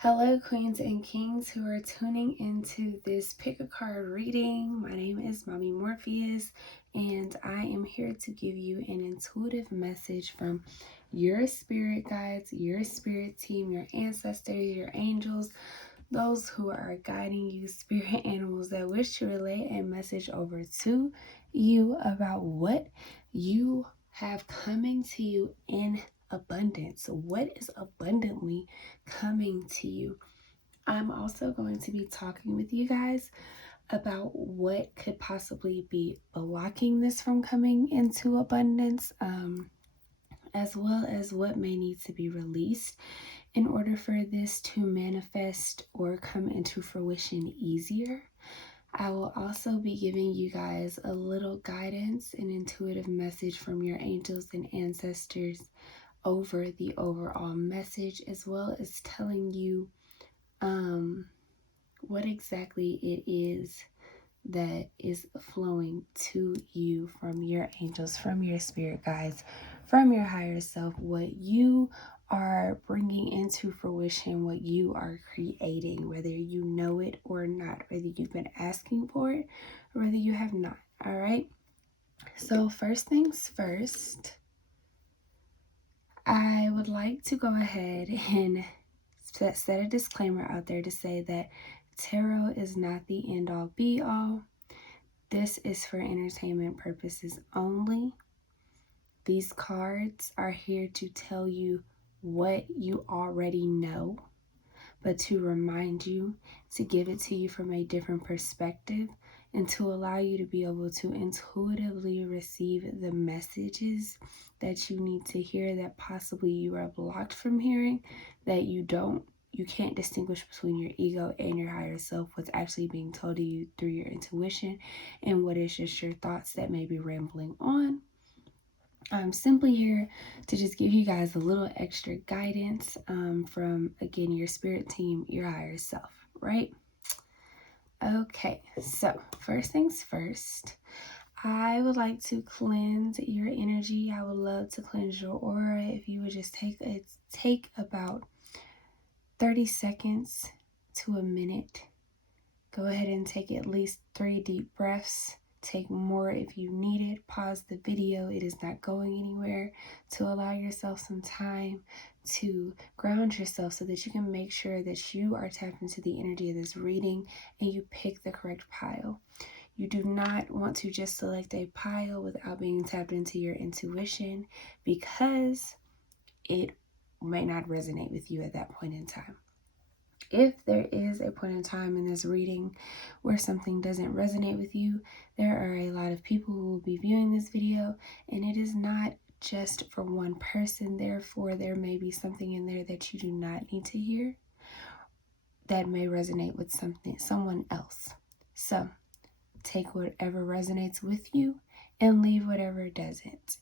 Hello, queens and kings who are tuning into this pick a card reading. My name is Mommy Morpheus, and I am here to give you an intuitive message from your spirit guides, your spirit team, your ancestors, your angels, those who are guiding you, spirit animals that wish to relay a message over to you about what you have coming to you in abundance. What is abundantly coming to you? I'm also going to be talking with you guys about what could possibly be blocking this from coming into abundance, as well as what may need to be released in order for this to manifest or come into fruition easier. I will also be giving you guys a little guidance and intuitive message from your angels and ancestors over the overall message, as well as telling you what exactly it is that is flowing to you from your angels, from your spirit guides, from your higher self, what you are bringing into fruition, what you are creating, whether you know it or not, whether you've been asking for it or whether you have not. All right. So first things first, I would like to go ahead and set a disclaimer out there to say that tarot is not the end all be all. This is for entertainment purposes only. These cards are here to tell you what you already know, but to remind you, to give it to you from a different perspective, and to allow you to be able to intuitively receive the messages that you need to hear that possibly you are blocked from hearing, that you can't distinguish between your ego and your higher self, what's actually being told to you through your intuition, and what is just your thoughts that may be rambling on. I'm simply here to just give you guys a little extra guidance from, again, your spirit team, your higher self, right? Okay, so first things first, I would like to cleanse your energy. I would love to cleanse your aura. If you would just take about 30 seconds to a minute. Go ahead and take at least 3 deep breaths. Take more if you need it. Pause the video. It is not going anywhere, to allow yourself some time to ground yourself so that you can make sure that you are tapped into the energy of this reading and you pick the correct pile. You do not want to just select a pile without being tapped into your intuition, because it may not resonate with you at that point in time. If there is a point in time in this reading where something doesn't resonate with you, there are a lot of people who will be viewing this video, and it is not just for one person. Therefore, there may be something in there that you do not need to hear that may resonate with someone else. So take whatever resonates with you and leave whatever doesn't.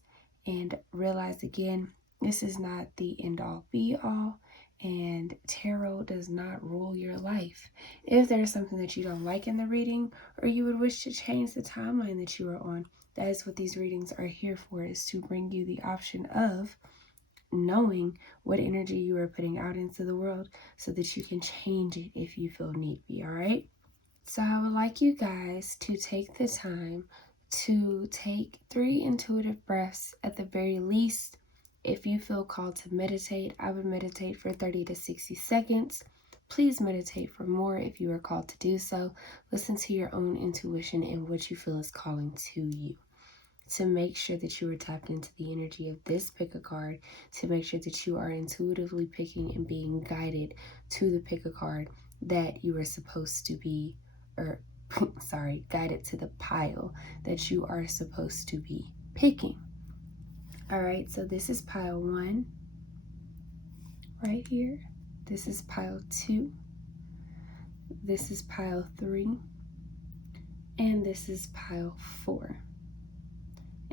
And realize, again, this is not the end all be all. And tarot does not rule your life. If there's something that you don't like in the reading, or you would wish to change the timeline that you are on, that is what these readings are here for, is to bring you the option of knowing what energy you are putting out into the world so that you can change it if you feel need be, all right? So I would like you guys to take the time to take 3 intuitive breaths at the very least. If you feel called to meditate, I would meditate for 30 to 60 seconds. Please meditate for more if you are called to do so. Listen to your own intuition and what you feel is calling to you, to make sure that you are tapped into the energy of this pick a card, to make sure that you are intuitively picking and being guided to the pick a card that you are supposed to be, or guided to the pile that you are supposed to be picking. All right, so this is pile 1 right here. This is pile 2. This is pile 3. And this is pile 4.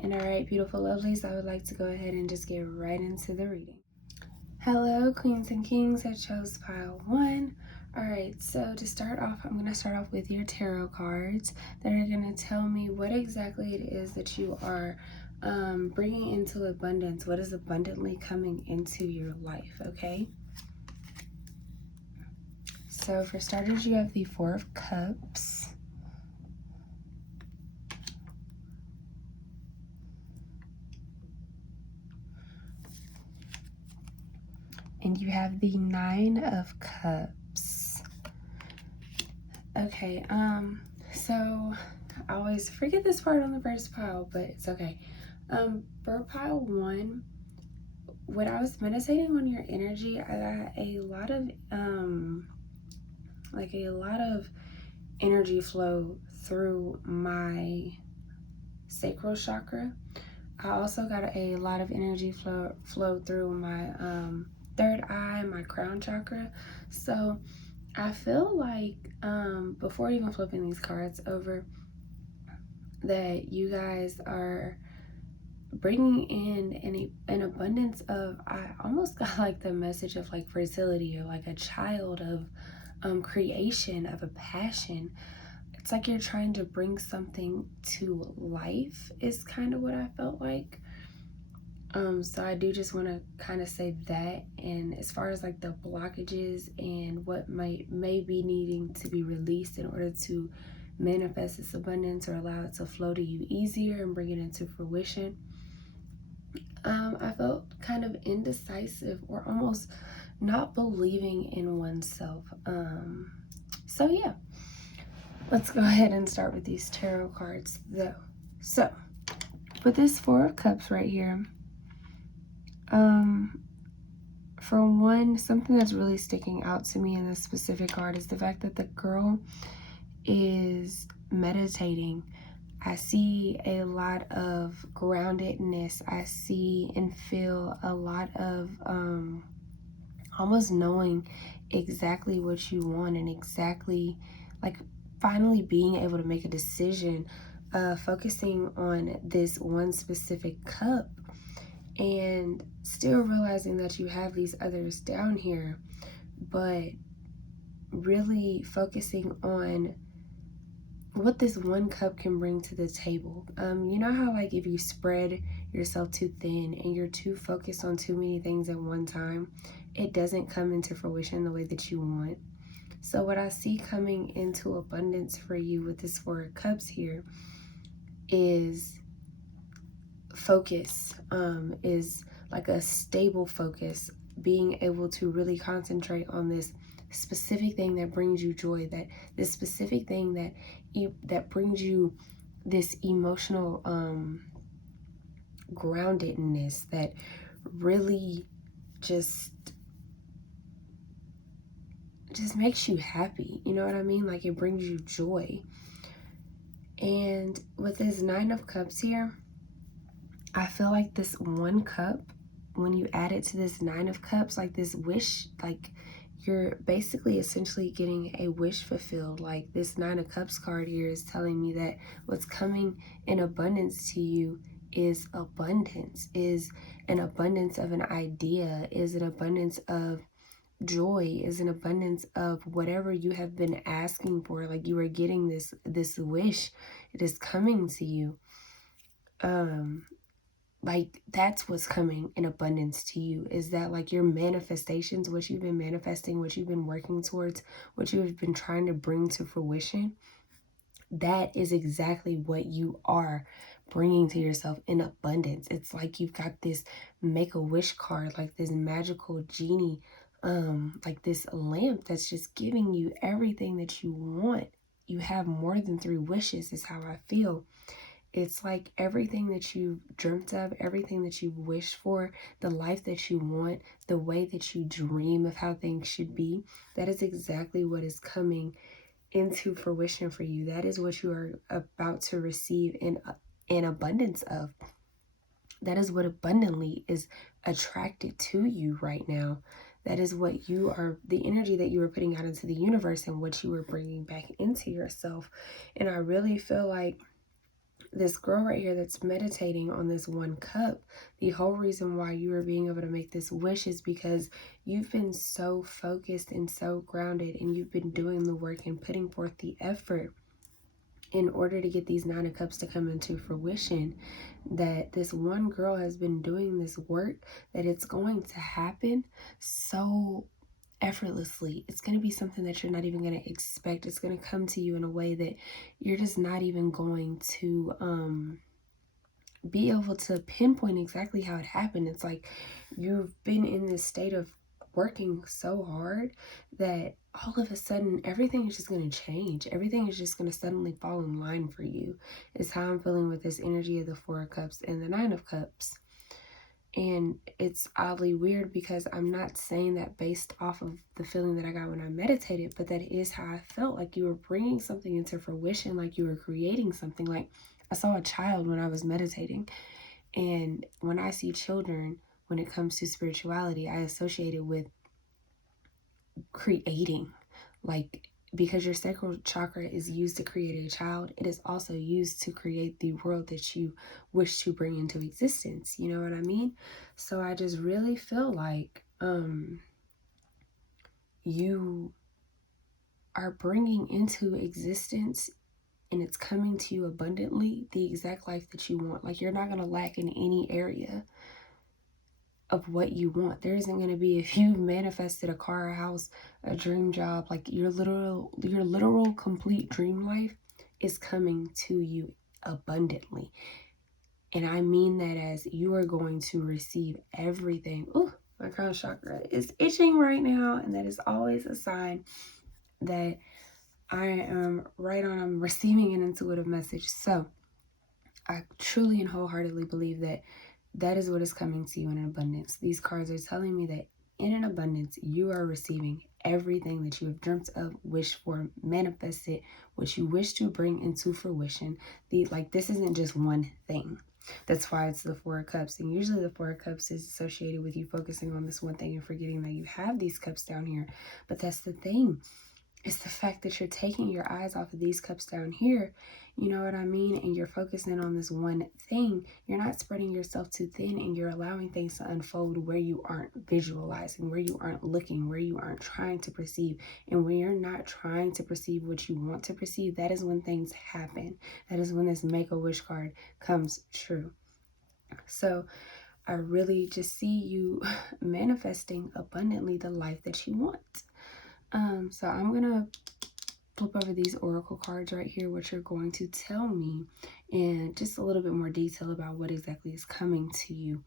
And all right, beautiful lovelies, I would like to go ahead and just get right into the reading. Hello, queens and kings. I chose pile 1. All right, so to start off, I'm going to start off with your tarot cards that are going to tell me what exactly it is that you are bringing into abundance. What is abundantly coming into your life, okay? So for starters, you have the Four of Cups. And you have the Nine of Cups. Okay, so I always forget this part on the first pile, but it's okay. For pile 1, when I was meditating on your energy, I got a lot of energy flow through my sacral chakra. I also got a lot of energy flow through my third eye, my crown chakra. So I feel like before even flipping these cards over, that you guys are bringing in an abundance of, I almost got like the message of like fertility, or like a child of creation, of a passion. It's like you're trying to bring something to life is kind of what I felt like. So I do just want to kind of say that. And as far as like the blockages and what may be needing to be released in order to manifest this abundance or allow it to flow to you easier and bring it into fruition, I felt kind of indecisive or almost not believing in oneself. So yeah, let's go ahead and start with these tarot cards though. So with this Four of Cups right here, for one, something that's really sticking out to me in this specific card is the fact that the girl is meditating. I see a lot of groundedness. I see and feel a lot of almost knowing exactly what you want, and exactly like finally being able to make a decision, focusing on this one specific cup, and still realizing that you have these others down here, but really focusing on what this one cup can bring to the table. You know how like if you spread yourself too thin and you're too focused on too many things at one time, it doesn't come into fruition the way that you want. So what I see coming into abundance for you with this Four of Cups here is focus, is like a stable focus, being able to really concentrate on this specific thing that brings you joy, that this specific thing that brings you this emotional groundedness, that really just makes you happy. You know what I mean? Like it brings you joy. And with this Nine of Cups here, I feel like this one cup, when you add it to this Nine of Cups, like this wish, like you're basically essentially getting a wish fulfilled. Like this Nine of Cups card here is telling me that what's coming in abundance to you is abundance, is an abundance of an idea, is an abundance of joy, is an abundance of whatever you have been asking for. Like you are getting this wish, it is coming to you. Like that's what's coming in abundance to you, is that like your manifestations, what you've been manifesting, what you've been working towards, what you have been trying to bring to fruition, that is exactly what you are bringing to yourself in abundance. It's like you've got this Make-A-Wish card, like this magical genie, like this lamp that's just giving you everything that you want. You have more than 3 wishes is how I feel. It's like everything that you've dreamt of, everything that you've wished for, the life that you want, the way that you dream of how things should be, that is exactly what is coming into fruition for you. That is what you are about to receive in abundance of. That is what abundantly is attracted to you right now. That is what you are, the energy that you are putting out into the universe and what you are bringing back into yourself. And I really feel like this girl right here that's meditating on this one cup, the whole reason why you are being able to make this wish is because you've been so focused and so grounded, and you've been doing the work and putting forth the effort in order to get these Nine of Cups to come into fruition, that this one girl has been doing this work, that it's going to happen so effortlessly. It's going to be something that you're not even going to expect. It's going to come to you in a way that you're just not even going to be able to pinpoint exactly how it happened. It's like you've been in this state of working so hard that all of a sudden everything is just going to change. Everything is just going to suddenly fall in line for you. Is how I'm feeling with this energy of the Four of Cups and the Nine of Cups. And it's oddly weird because I'm not saying that based off of the feeling that I got when I meditated, but that is how I felt. Like you were bringing something into fruition, like you were creating something. Like I saw a child when I was meditating. And when I see children, when it comes to spirituality, I associate it with creating. Like, because your sacral chakra is used to create a child, it is also used to create the world that you wish to bring into existence. You know what I mean? So I just really feel like you are bringing into existence, and it's coming to you abundantly, the exact life that you want. Like, you're not going to lack in any area of what you want. There isn't going to be, if you manifested a car, a house, a dream job, like your literal complete dream life is coming to you abundantly. And I mean that as you are going to receive everything. Ooh, my crown chakra is itching right now, and that is always a sign that I am right on. I'm receiving an intuitive message. So I truly and wholeheartedly believe that that is what is coming to you in abundance. These cards are telling me that in an abundance, you are receiving everything that you have dreamt of, wished for, manifested, what you wish to bring into fruition. This isn't just one thing. That's why it's the Four of Cups. And usually the Four of Cups is associated with you focusing on this one thing and forgetting that you have these cups down here. But that's the thing. It's the fact that you're taking your eyes off of these cups down here, you know what I mean? And you're focusing on this one thing. You're not spreading yourself too thin, and you're allowing things to unfold where you aren't visualizing, where you aren't looking, where you aren't trying to perceive. And when you're not trying to perceive what you want to perceive, that is when things happen. That is when this Make-A-Wish card comes true. So I really just see you manifesting abundantly the life that you want. So I'm going to flip over these oracle cards right here, which are going to tell me in just a little bit more detail about what exactly is coming to you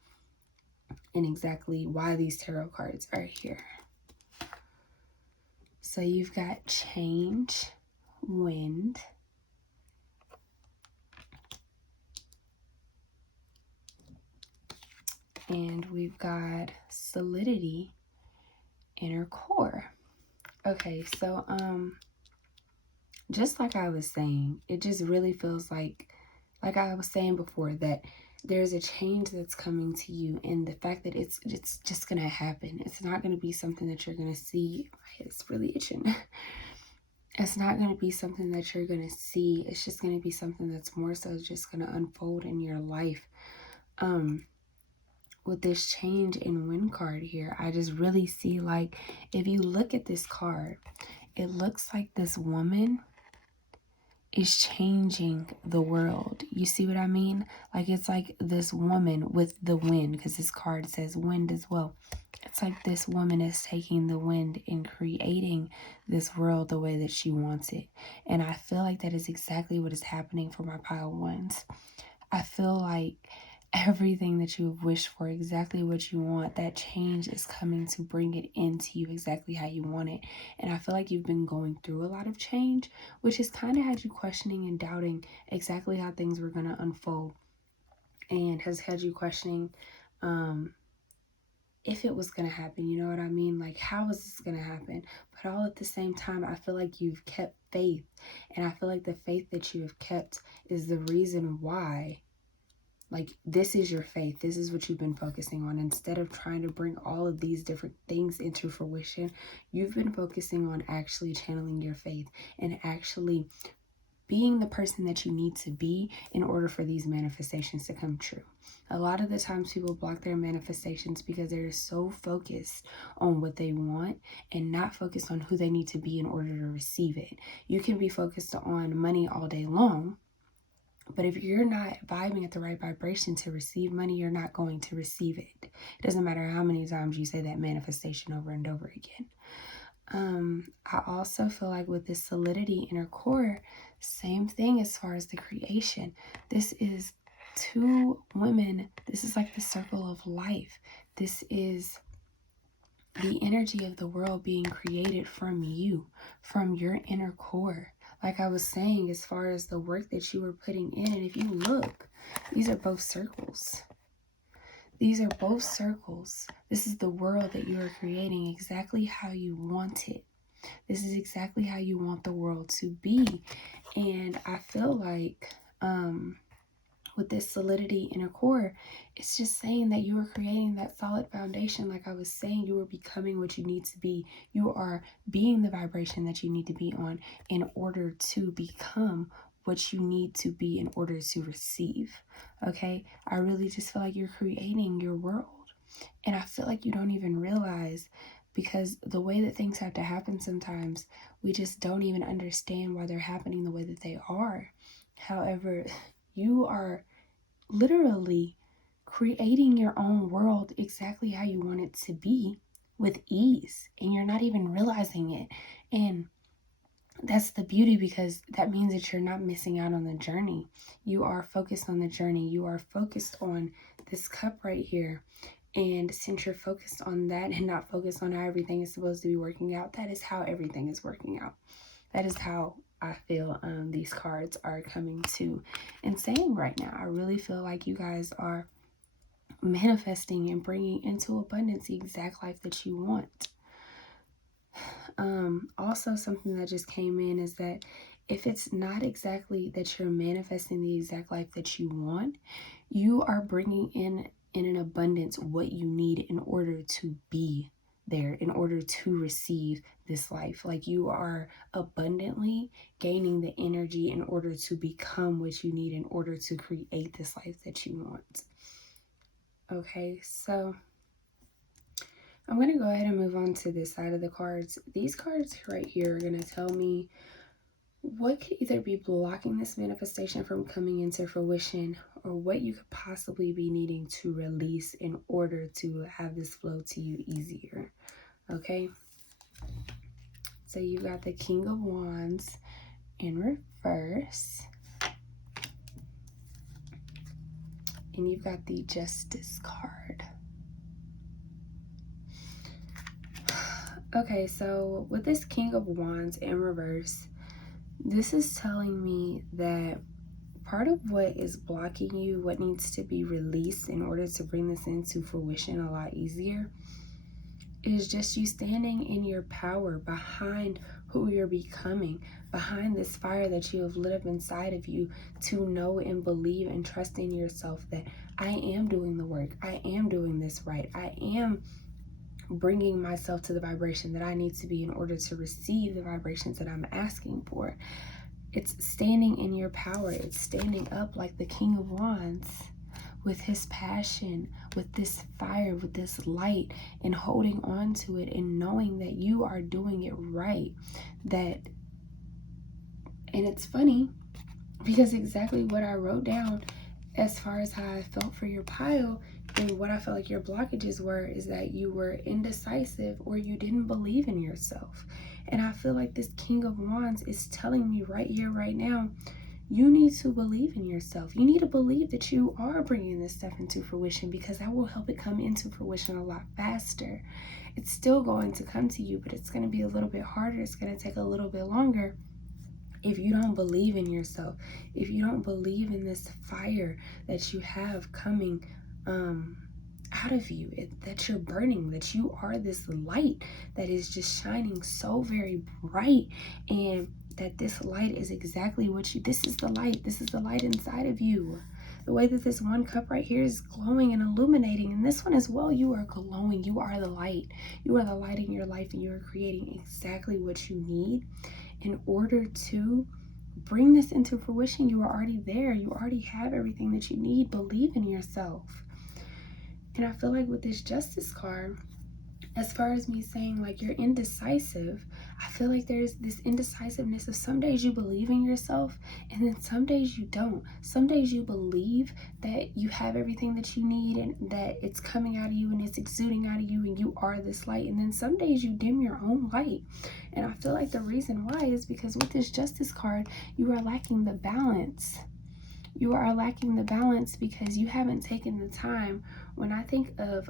and exactly why these tarot cards are here. So you've got change, wind, and we've got solidity, inner core. Okay, so just like I was saying, it just really feels like I was saying before, that there's a change that's coming to you, and the fact that it's just gonna happen. It's not gonna be something that you're gonna see. It's really itching. It's not gonna be something that you're gonna see. It's just gonna be something that's more so just gonna unfold in your life. With this change in wind card here, I just really see, like, if you look at this card, it looks like this woman is changing the world. You see what I mean? Like, it's like this woman with the wind, because this card says wind as well. It's like this woman is taking the wind and creating this world the way that she wants it. And I feel like that is exactly what is happening for my pile ones. I feel like everything that you have wished for, exactly what you want, that change is coming to bring it into you exactly how you want it. And I feel like you've been going through a lot of change, which has kind of had you questioning and doubting exactly how things were going to unfold, and has had you questioning if it was going to happen. You know what I mean? Like, how is this going to happen? But all at the same time, I feel like you've kept faith, and I feel like the faith that you have kept is the reason why. Like, this is your faith. This is what you've been focusing on. Instead of trying to bring all of these different things into fruition, you've been focusing on actually channeling your faith and actually being the person that you need to be in order for these manifestations to come true. A lot of the times people block their manifestations because they're so focused on what they want and not focused on who they need to be in order to receive it. You can be focused on money all day long, But if you're not vibing at the right vibration to receive money, you're not going to receive it. It doesn't matter how many times you say that manifestation over and over again. I also feel like with this solidity inner core, same thing as far as the creation. This is two women. This is like the circle of life. This is the energy of the world being created from you, from your inner core. Like I was saying, as far as the work that you were putting in, and if you look, these are both circles. These are both circles. This is the world that you are creating exactly how you want it. This is exactly how you want the world to be. And I feel like with this solidity inner core, it's just saying that you are creating that solid foundation. Like I was saying, you are becoming what you need to be. You are being the vibration that you need to be on in order to become what you need to be in order to receive. Okay? I really just feel like you're creating your world. And I feel like you don't even realize, because the way that things have to happen sometimes, we just don't even understand why they're happening the way that they are. However, you are literally creating your own world exactly how you want it to be with ease, and you're not even realizing it. And that's the beauty, because that means that you're not missing out on the journey. You are focused on the journey. You are focused on this cup right here. And since you're focused on that and not focused on how everything is supposed to be working out, that is how everything is working out. That is how I feel these cards are coming to and saying right now. I really feel like you guys are manifesting and bringing into abundance the exact life that you want. Also, something that just came in is that if it's not exactly that you're manifesting the exact life that you want, you are bringing in an abundance what you need in order to be there, in order to receive this life. Like you are abundantly gaining the energy in order to become what you need in order to create this life that you want. Okay, so I'm going to go ahead and move on to this side of the cards. These cards right here are going to tell me what could either be blocking this manifestation from coming into fruition, or what you could possibly be needing to release in order to have this flow to you easier. Okay? So you got the King of Wands in reverse. And you've got the Justice card. Okay, so with this King of Wands in reverse, this is telling me that part of what is blocking you, what needs to be released in order to bring this into fruition a lot easier, is just you standing in your power behind who you're becoming, behind this fire that you have lit up inside of you, to know and believe and trust in yourself that I am doing the work, I am doing this right, I am bringing myself to the vibration that I need to be in order to receive the vibrations that I'm asking for. It's standing in your power. It's standing up like the King of Wands with his passion, with this fire, with this light, and holding on to it and knowing that you are doing it right. And it's funny because exactly what I wrote down as far as how I felt for your pile and what I felt like your blockages were is that you were indecisive or you didn't believe in yourself. And I feel like this King of Wands is telling me right here, right now, you need to believe in yourself. You need to believe that you are bringing this stuff into fruition, because that will help it come into fruition a lot faster. It's still going to come to you, but it's going to be a little bit harder. It's going to take a little bit longer. If you don't believe in yourself, if you don't believe in this fire that you have coming out of you, that you're burning, that you are this light that is just shining so very bright, and that this light is exactly what this is the light inside of you. The way that this one cup right here is glowing and illuminating, and this one as well, you are glowing, you are the light. You are the light in your life, and you are creating exactly what you need in order to bring this into fruition. You are already there. You already have everything that you need. Believe in yourself. And I feel like with this Justice card, as far as me saying like you're indecisive, I feel like there's this indecisiveness of some days you believe in yourself and then some days you don't. Some days you believe that you have everything that you need and that it's coming out of you and it's exuding out of you and you are this light. And then some days you dim your own light. And I feel like the reason why is because with this Justice card, you are lacking the balance. You are lacking the balance because you haven't taken the time. When I think of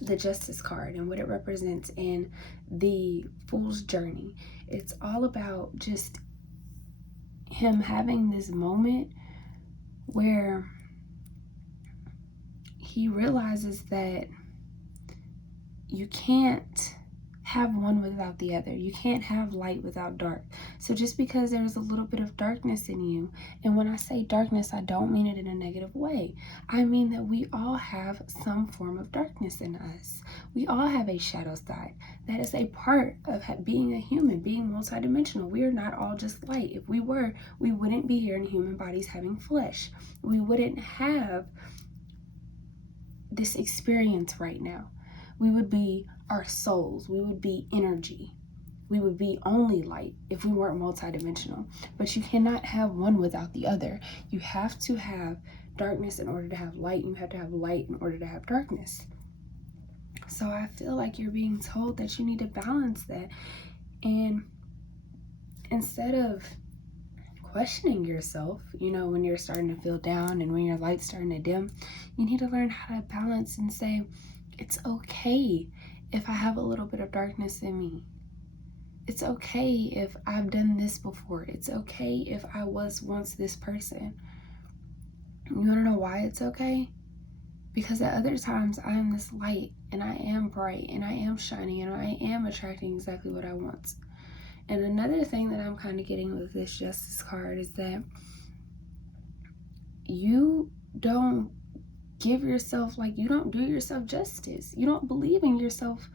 the Justice card and what it represents in the Fool's Journey, it's all about just him having this moment where he realizes that you can't have one without the other. You can't have light without dark. So just because there's a little bit of darkness in you, and when I say darkness, I don't mean it in a negative way. I mean that we all have some form of darkness in us. We all have a shadow side. That is a part of being a human, being multidimensional. We are not all just light. If we were, we wouldn't be here in human bodies having flesh. We wouldn't have this experience right now. We would be our souls. We would be energy. We would be only light if we weren't multidimensional. But you cannot have one without the other. You have to have darkness in order to have light. You have to have light in order to have darkness. So I feel like you're being told that you need to balance that. And instead of questioning yourself, when you're starting to feel down and when your light's starting to dim, you need to learn how to balance and say, it's okay if I have a little bit of darkness in me. It's okay if I've done this before. It's okay if I was once this person. You want to know why it's okay? Because at other times I am this light and I am bright and I am shining and I am attracting exactly what I want. And another thing that I'm kind of getting with this Justice card is that you don't give yourself, you don't do yourself justice. You don't believe in yourself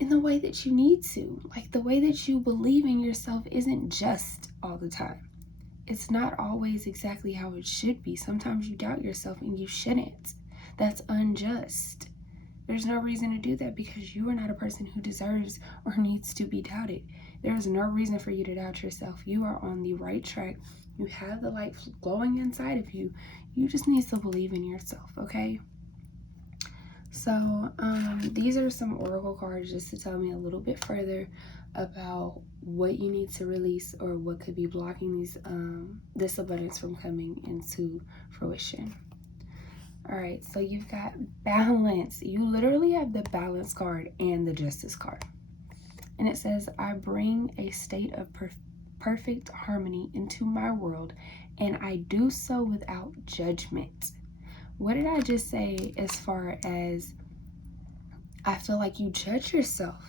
in the way that you need to. The way that you believe in yourself isn't just all the time. It's not always exactly how it should be. Sometimes you doubt yourself and you shouldn't. That's unjust. There's no reason to do that because you are not a person who deserves or needs to be doubted. There is no reason for you to doubt yourself. You are on the right track. You have the light glowing inside of you. You just need to believe in yourself, okay? So these are some oracle cards just to tell me a little bit further about what you need to release or what could be blocking this abundance from coming into fruition. All right, so you've got balance. You literally have the balance card and the Justice card. And it says, I bring a state of perfect harmony into my world, and I do so without judgment. What did I just say as far as I feel like you judge yourself?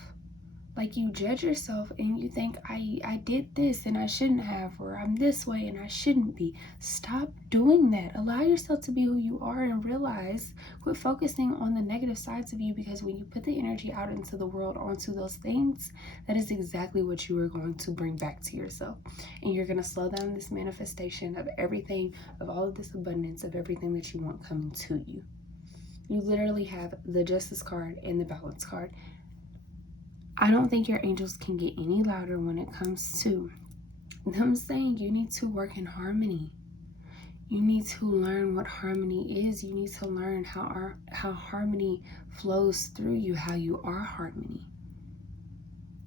You judge yourself and you think, I did this and I shouldn't have, or I'm this way and I shouldn't be. Stop doing that. Allow yourself to be who you are and realize, quit focusing on the negative sides of you, because when you put the energy out into the world onto those things, that is exactly what you are going to bring back to yourself. And you're going to slow down this manifestation of everything, of all of this abundance, of everything that you want coming to you. You literally have the Justice card and the Balance card. I don't think your angels can get any louder when it comes to them saying you need to work in harmony. You need to learn what harmony is. You need to learn how harmony flows through you, how you are harmony.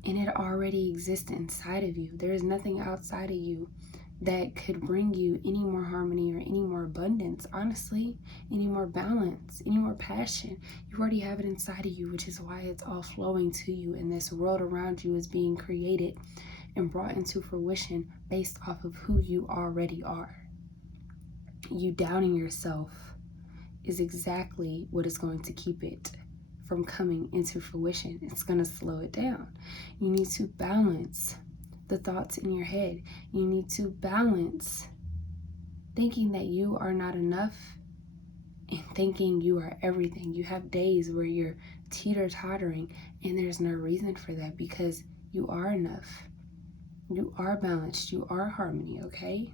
And it already exists inside of you. There is nothing outside of you that could bring you any more harmony or any more abundance, honestly, any more balance, any more passion. You already have it inside of you, which is why it's all flowing to you, and this world around you is being created and brought into fruition based off of who you already are. You doubting yourself is exactly what is going to keep it from coming into fruition. It's going to slow it down. You need to balance the thoughts in your head. You need to balance thinking that you are not enough and thinking you are everything. You have days where you're teeter-tottering, and there's no reason for that, because you are enough. You are balanced. You are harmony, okay?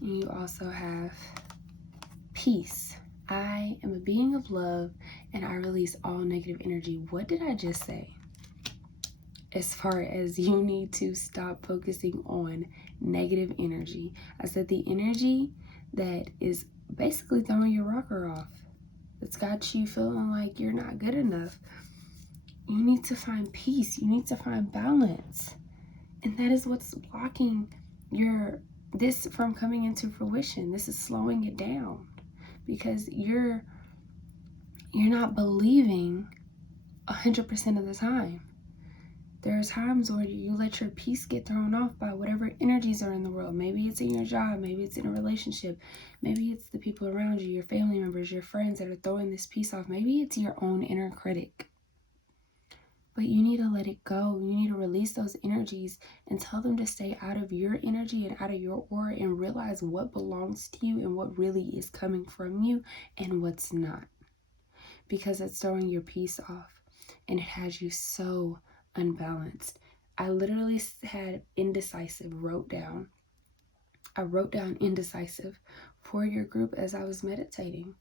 And you also have peace. I am a being of love, and I release all negative energy. What did I just say? as far as you need to stop focusing on negative energy. I said the energy that is basically throwing your rocker off. It's got you feeling like you're not good enough. You need to find peace. You need to find balance. And that is what's blocking this from coming into fruition. This is slowing it down because you're not believing 100% of the time. There are times where you let your peace get thrown off by whatever energies are in the world. Maybe it's in your job, maybe it's in a relationship, maybe it's the people around you, your family members, your friends that are throwing this peace off. Maybe it's your own inner critic. But you need to let it go. You need to release those energies and tell them to stay out of your energy and out of your aura and realize what belongs to you and what really is coming from you and what's not. Because it's throwing your peace off and it has you so unbalanced. I literally had indecisive I wrote down indecisive for your group as I was meditating.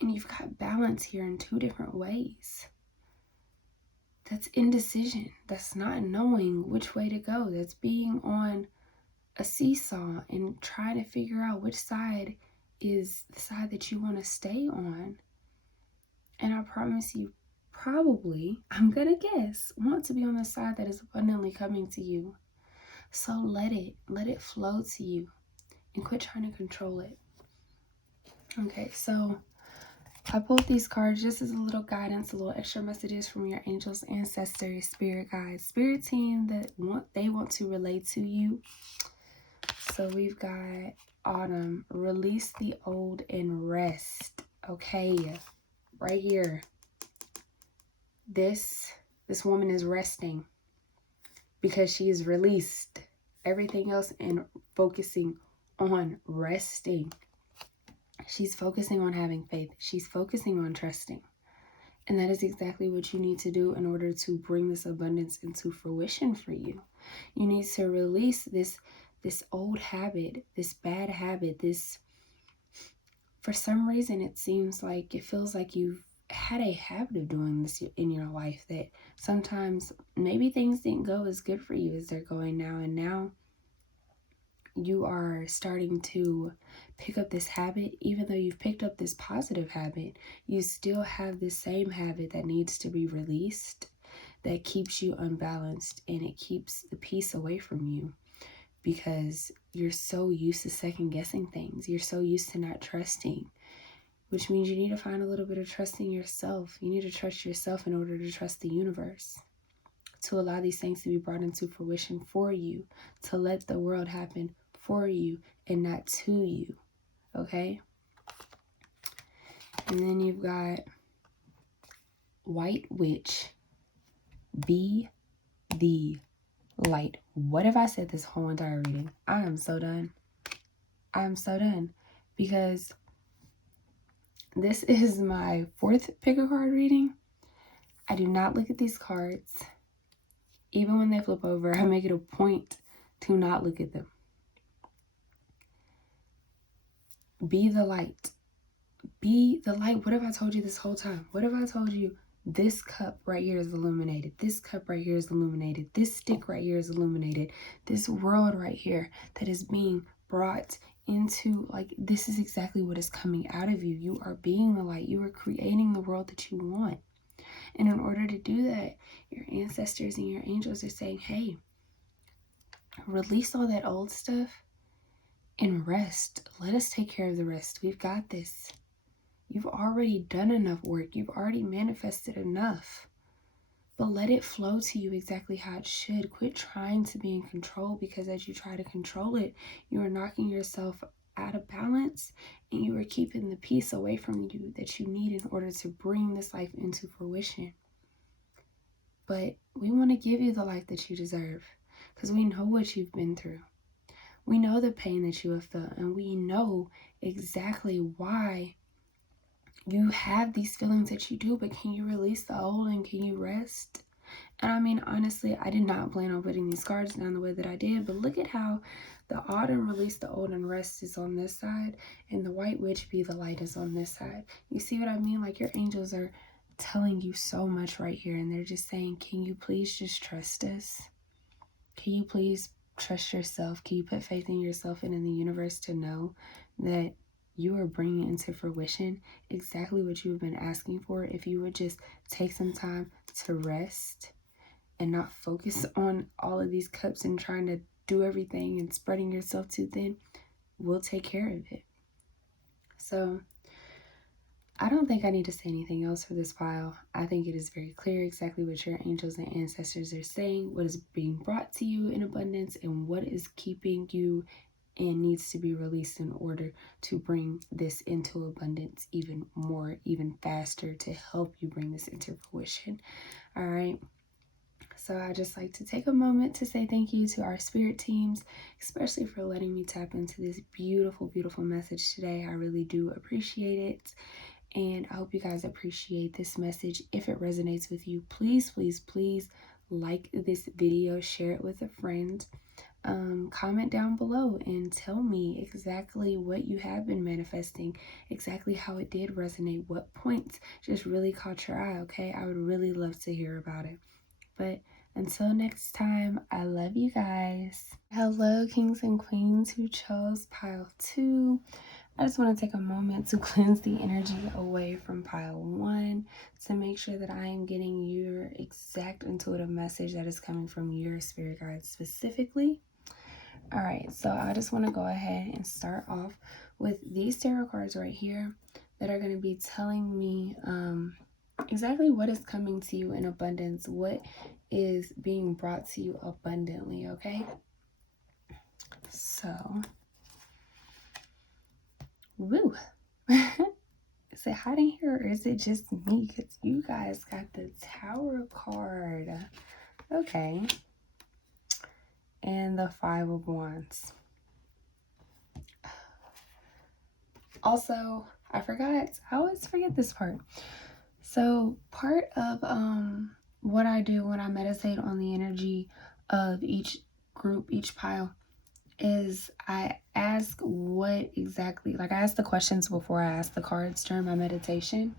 And you've got balance here in two different ways. That's indecision. That's not knowing which way to go. That's being on a seesaw and trying to figure out which side is the side that you want to stay on. And I promise you, probably, I'm going to guess, want to be on the side that is abundantly coming to you. So let it flow to you and quit trying to control it. Okay, so I pulled these cards just as a little guidance, a little extra messages from your angels, ancestors, spirit guides, spirit team that want to relate to you. So we've got Autumn, release the old and rest. Okay, right here. This woman is resting because she is released everything else and focusing on resting. She's focusing on having faith. She's focusing on trusting. And that is exactly what you need to do in order to bring this abundance into fruition for you. You need to release this old habit, this bad habit, for some reason it feels like you've had a habit of doing this in your life, that sometimes maybe things didn't go as good for you as they're going now, and now you are starting to pick up this habit. Even though you've picked up this positive habit, you still have the same habit that needs to be released, that keeps you unbalanced, and it keeps the peace away from you because you're so used to second guessing things. You're so used to not trusting, which means you need to find a little bit of trust in yourself. You need to trust yourself in order to trust the universe, to allow these things to be brought into fruition for you, to let the world happen for you and not to you. Okay? And then you've got White Witch, be the light. What have I said this whole entire reading? I am so done. I'm so done because this is my 4th pick a card reading. I do not look at these cards. Even when they flip over, I make it a point to not look at them. Be the light. Be the light. What have I told you this whole time? What have I told you? This cup right here is illuminated. This cup right here is illuminated. This stick right here is illuminated. This world right here that is being brought into, this is exactly what is coming out of you. You are being the light. You are creating the world that you want. And in order to do that, your ancestors and your angels are saying, hey, release all that old stuff and rest. Let us take care of the rest. We've got this. You've already done enough work. You've already manifested enough. But let it flow to you exactly how it should. Quit trying to be in control, because as you try to control it, you are knocking yourself out of balance and you are keeping the peace away from you that you need in order to bring this life into fruition. But we want to give you the life that you deserve because we know what you've been through. We know the pain that you have felt, and we know exactly why you have these feelings that you do. But can you release the old and can you rest? And I mean, honestly, I did not plan on putting these cards down the way that I did, but look at how the Autumn, release the old and rest, is on this side, and the White Witch, be the light, is on this side. You see what I mean? Like, your angels are telling you so much right here, and they're just saying, can you please just trust us? Can you please trust yourself? Can you put faith in yourself and in the universe to know that you are bringing into fruition exactly what you've been asking for? If you would just take some time to rest and not focus on all of these cups and trying to do everything and spreading yourself too thin, we'll take care of it. So I don't think I need to say anything else for this file. I think it is very clear exactly what your angels and ancestors are saying, what is being brought to you in abundance, and what is keeping you and needs to be released in order to bring this into abundance even more, even faster, to help you bring this into fruition. All right. So I just like to take a moment to say thank you to our spirit teams, especially for letting me tap into this beautiful, beautiful message today. I really do appreciate it. And I hope you guys appreciate this message. If it resonates with you, please, please, please like this video, share it with a friend. Comment down below and tell me exactly what you have been manifesting, exactly how it did resonate, what points just really caught your eye, okay? I would really love to hear about it. But until next time, I love you guys. Hello, kings and queens who chose pile 2. I just want to take a moment to cleanse the energy away from pile 1 to make sure that I am getting your exact intuitive message that is coming from your spirit guides specifically. All right, so I just want to go ahead and start off with these tarot cards right here that are going to be telling me exactly what is coming to you in abundance, what is being brought to you abundantly, okay? So, woo! Is it hot in here or is it just me? Because you guys got the Tower card. Okay. And the 5 of Wands. Also, I always forget this part. So part of what I do when I meditate on the energy of each group, each pile, is I ask what exactly, like I ask the questions before I ask the cards during my meditation.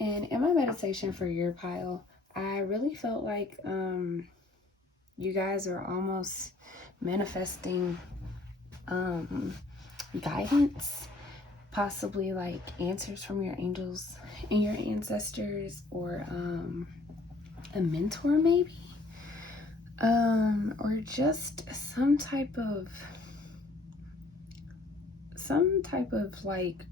And in my meditation for your pile, I really felt like you guys are almost manifesting guidance, possibly like answers from your angels and your ancestors, or a mentor maybe, or just some type of like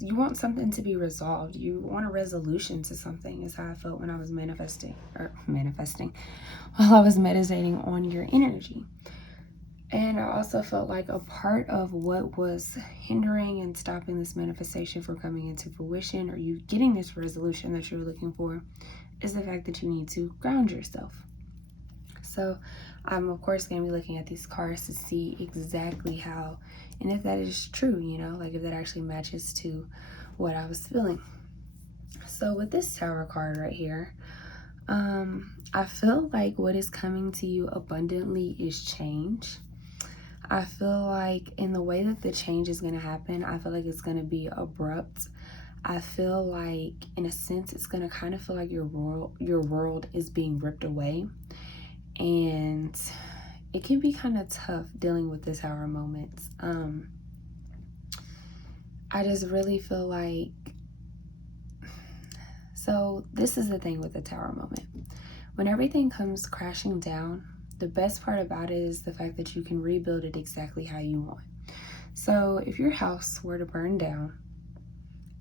you want something to be resolved. You want a resolution to something, is how I felt when I was manifesting while I was meditating on your energy. And I also felt like a part of what was hindering and stopping this manifestation from coming into fruition, or you getting this resolution that you're looking for, is the fact that you need to ground yourself. So I'm of course going to be looking at these cards to see exactly how, and if that is true, you know, like if that actually matches to what I was feeling. So with this Tower card right here, I feel like what is coming to you abundantly is change. I feel like in the way that the change is going to happen, I feel like it's going to be abrupt. I feel like in a sense it's going to kind of feel like your world is being ripped away, and it can be kind of tough dealing with the Tower moments. I just really feel like, so this is the thing with the Tower moment. When everything comes crashing down, the best part about it is the fact that you can rebuild it exactly how you want. So if your house were to burn down,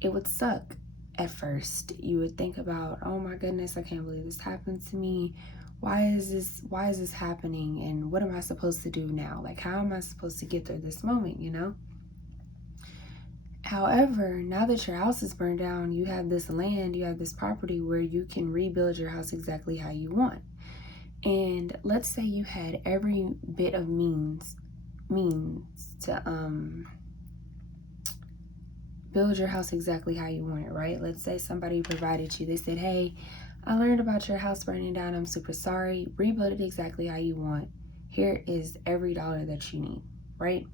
it would suck at first. You would think about, oh my goodness, I can't believe this happened to me. Why is this happening? And what am I supposed to do now? Like, how am I supposed to get through this moment, you know? However, now that your house is burned down, you have this land, you have this property where you can rebuild your house exactly how you want. And let's say you had every bit of means to build your house exactly how you want it, right? Let's say somebody provided you, they said, hey, I learned about your house burning down, I'm super sorry, rebuild it exactly how you want. Here is every dollar that you need, right?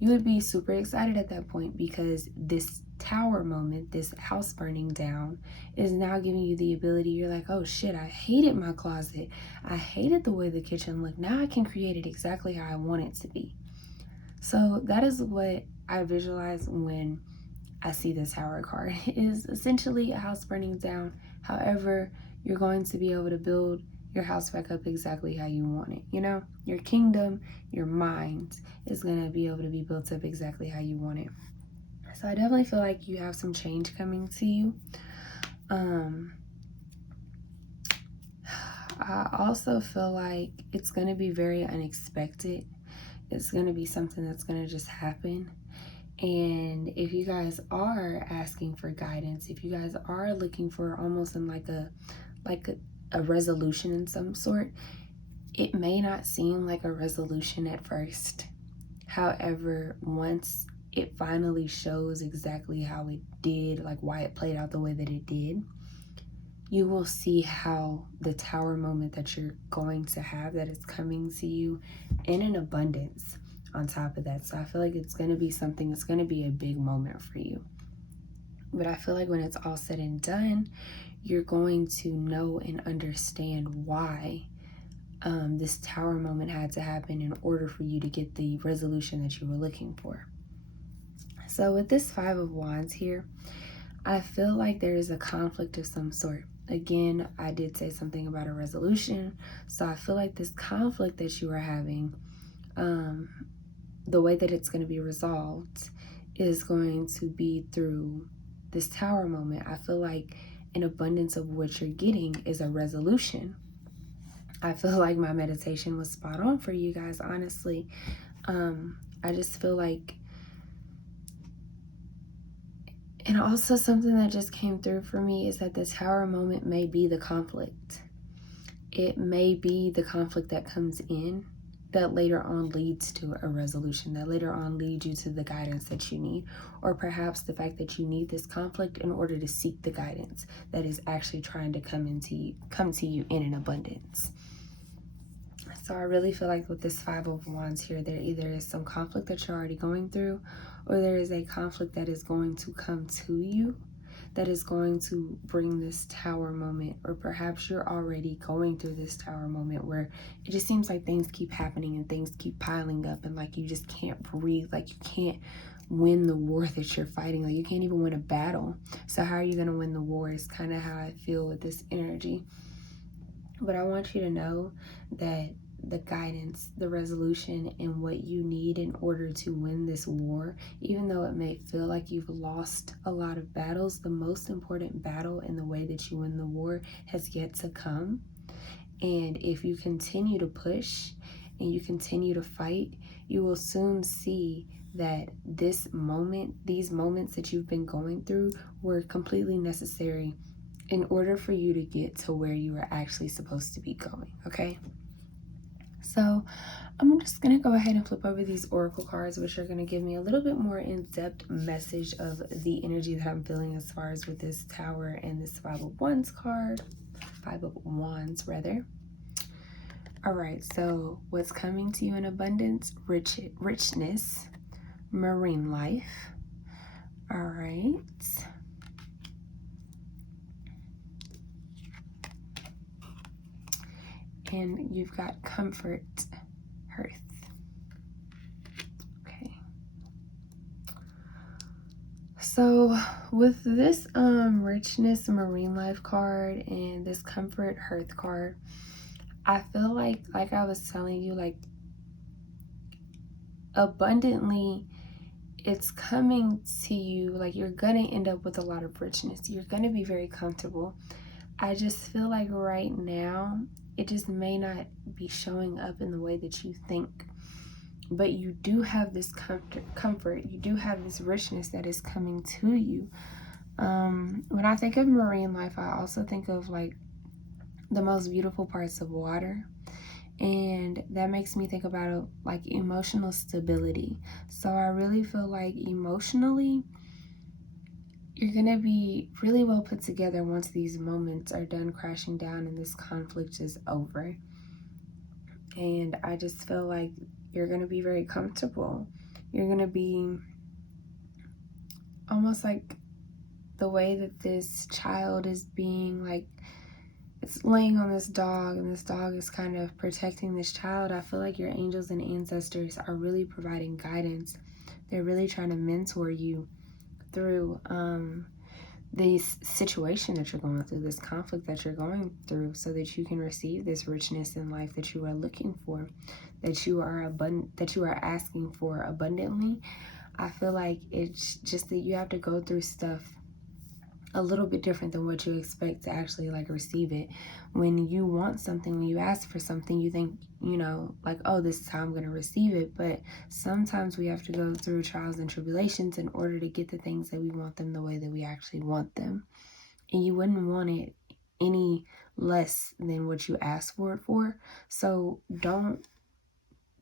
You would be super excited at that point because this tower moment, this house burning down, is now giving you the ability. You're like, oh shit, I hated my closet. I hated the way the kitchen looked. Now I can create it exactly how I want it to be. So that is what I visualize when I see the tower card. It is essentially a house burning down. However, you're going to be able to build your house back up exactly how you want it. You know, your kingdom, your mind is going to be able to be built up exactly how you want it. So I definitely feel like you have some change coming to you. I also feel like it's going to be very unexpected. It's going to be something that's going to just happen. And if you guys are asking for guidance, if you guys are looking for almost in like a resolution in some sort, it may not seem like a resolution at first. However, once it finally shows exactly how it did, like why it played out the way that it did, you will see how the tower moment that you're going to have, that is coming to you in an abundance on top of that. So I feel like it's going to be something, it's going to be a big moment for you. But I feel like when it's all said and done, you're going to know and understand why this tower moment had to happen in order for you to get the resolution that you were looking for. So with this Five of Wands here, I feel like there is a conflict of some sort. Again, I did say something about a resolution. So I feel like this conflict that you are having, the way that it's going to be resolved is going to be through this tower moment. I feel like an abundance of what you're getting is a resolution. I feel like my meditation was spot on for you guys, honestly. I just feel like, and also something that just came through for me is that the tower moment may be the conflict. It may be the conflict that comes in that later on leads to a resolution, that later on leads you to the guidance that you need, or perhaps the fact that you need this conflict in order to seek the guidance that is actually trying to come to you in an abundance. So I really feel like with this Five of Wands here, there either is some conflict that you're already going through, or there is a conflict that is going to come to you that is going to bring this tower moment, or perhaps you're already going through this tower moment where it just seems like things keep happening and things keep piling up, and like you just can't breathe, like you can't win the war that you're fighting, like you can't even win a battle. So how are you going to win the war is kind of how I feel with this energy. But I want you to know that the guidance, the resolution, and what you need in order to win this war, even though it may feel like you've lost a lot of battles, the most important battle in the way that you win the war has yet to come. And if you continue to push and you continue to fight, you will soon see that this moment, these moments that you've been going through, were completely necessary in order for you to get to where you are actually supposed to be going, okay? So I'm just going to go ahead and flip over these oracle cards, which are going to give me a little bit more in-depth message of the energy that I'm feeling as far as with this Tower and this Five of Wands card. Five of Wands, rather. All right, so what's coming to you in abundance? Richness, marine life. All right. And you've got comfort, hearth. Okay. So with this richness marine life card and this comfort hearth card, I feel like I was telling you, like abundantly it's coming to you, like you're gonna end up with a lot of richness. You're gonna be very comfortable. I just feel like right now it just may not be showing up in the way that you think, but you do have this comfort, you do have this richness that is coming to you. When I think of marine life, I also think of like the most beautiful parts of water, and that makes me think about like emotional stability. So I really feel like emotionally you're gonna be really well put together once these moments are done crashing down and this conflict is over. And I just feel like you're gonna be very comfortable. You're gonna be almost like the way that this child is being like, it's laying on this dog and this dog is kind of protecting this child. I feel like your angels and ancestors are really providing guidance. They're really trying to mentor you through this situation that you're going through, this conflict that you're going through, so that you can receive this richness in life that you are looking for, that you are asking for abundantly. I feel like it's just that you have to go through stuff a little bit different than what you expect to actually like receive it. When you want something, when you ask for something, you think, you know, like, oh, this is how I'm going to receive it. But sometimes we have to go through trials and tribulations in order to get the things that we want them the way that we actually want them. And you wouldn't want it any less than what you asked for it for. So don't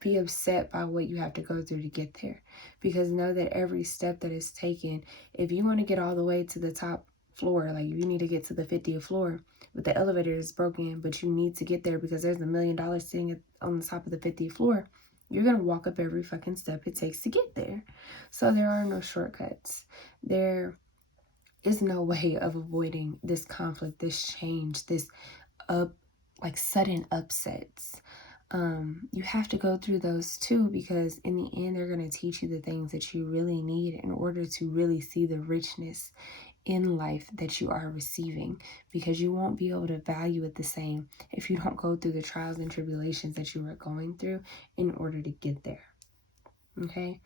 be upset by what you have to go through to get there, because know that every step that is taken, if you want to get all the way to the top floor, like you need to get to the 50th floor, but the elevator is broken, but you need to get there because there's $1 million sitting on the top of the 50th floor, you're going to walk up every fucking step it takes to get there. So there are no shortcuts. There is no way of avoiding this conflict, this change, this sudden upsets. You have to go through those too, because in the end, they're going to teach you the things that you really need in order to really see the richness in life that you are receiving, because you won't be able to value it the same if you don't go through the trials and tribulations that you are going through in order to get there. Okay,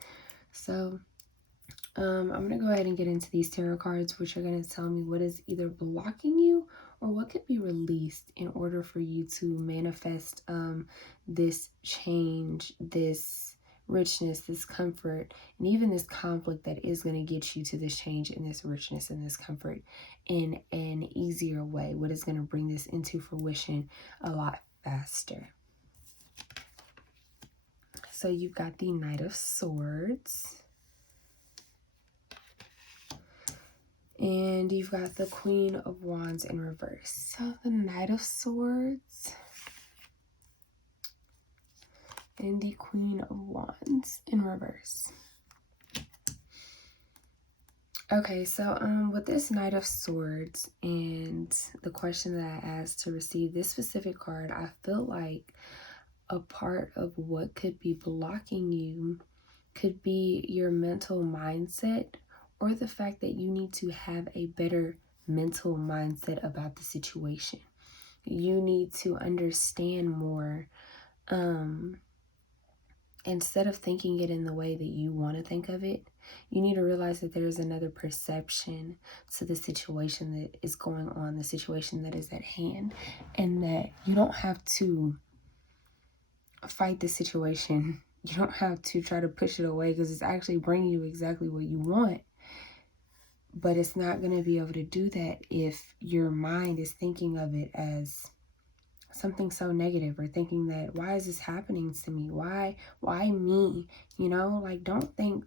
so I'm going to go ahead and get into these tarot cards, which are going to tell me what is either blocking you or what could be released in order for you to manifest this change, this richness, this comfort, and even this conflict that is going to get you to this change and this richness and this comfort in an easier way. What is going to bring this into fruition a lot faster? So you've got the Knight of Swords. And you've got the Queen of Wands in reverse. So the Knight of Swords and the Queen of Wands in reverse. Okay, so with this Knight of Swords and the question that I asked to receive this specific card, I feel like a part of what could be blocking you could be your mental mindset, or the fact that you need to have a better mental mindset about the situation. You need to understand more. Instead of thinking it in the way that you want to think of it, you need to realize that there's another perception to the situation that is going on, the situation that is at hand, and that you don't have to fight the situation. You don't have to try to push it away, because it's actually bringing you exactly what you want. But it's not going to be able to do that if your mind is thinking of it as something so negative, or thinking that, why is this happening to me? Why me? You know, like, don't think,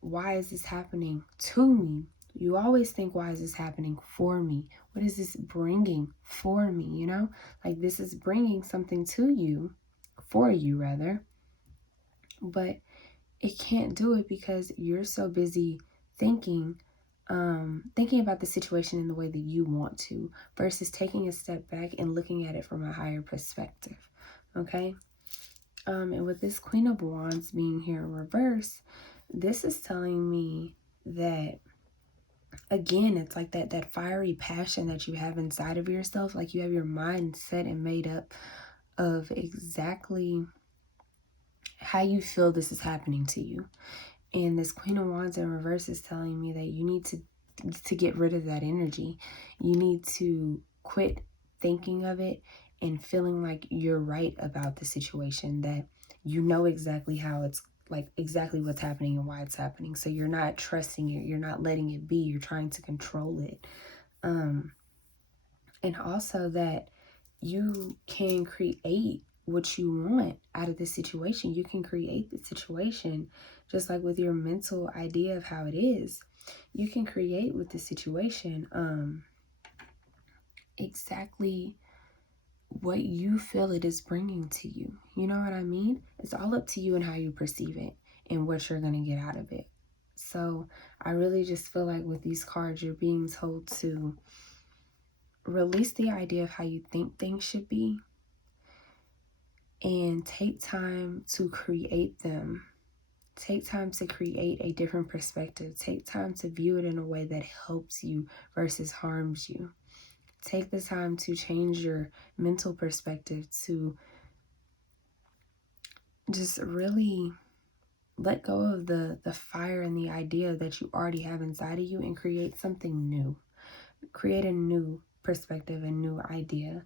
why is this happening to me? You always think, why is this happening for me? What is this bringing for me? You know, like, this is bringing something to you, for you rather, but it can't do it because you're so busy thinking about the situation in the way that you want to, versus taking a step back and looking at it from a higher perspective. Okay. And with this Queen of Wands being here in reverse, this is telling me that, again, it's like that fiery passion that you have inside of yourself. Like, you have your mind set and made up of exactly how you feel this is happening to you. And this Queen of Wands in reverse is telling me that you need to get rid of that energy. You need to quit thinking of it and feeling like you're right about the situation, that you know exactly how it's, like, exactly what's happening and why it's happening. So you're not trusting it. You're not letting it be. You're trying to control it. And also that you can create what you want out of the situation. You can create the situation, just like with your mental idea of how it is. You can create with the situation exactly what you feel it is bringing to you. You know what I mean? It's all up to you and how you perceive it and what you're going to get out of it. So I really just feel like with these cards, you're being told to release the idea of how you think things should be and take time to create them. Take time to create a different perspective. Take time to view it in a way that helps you versus harms you. Take the time to change your mental perspective, to just really let go of the fire and the idea that you already have inside of you and create something new. Create a new perspective, a new idea.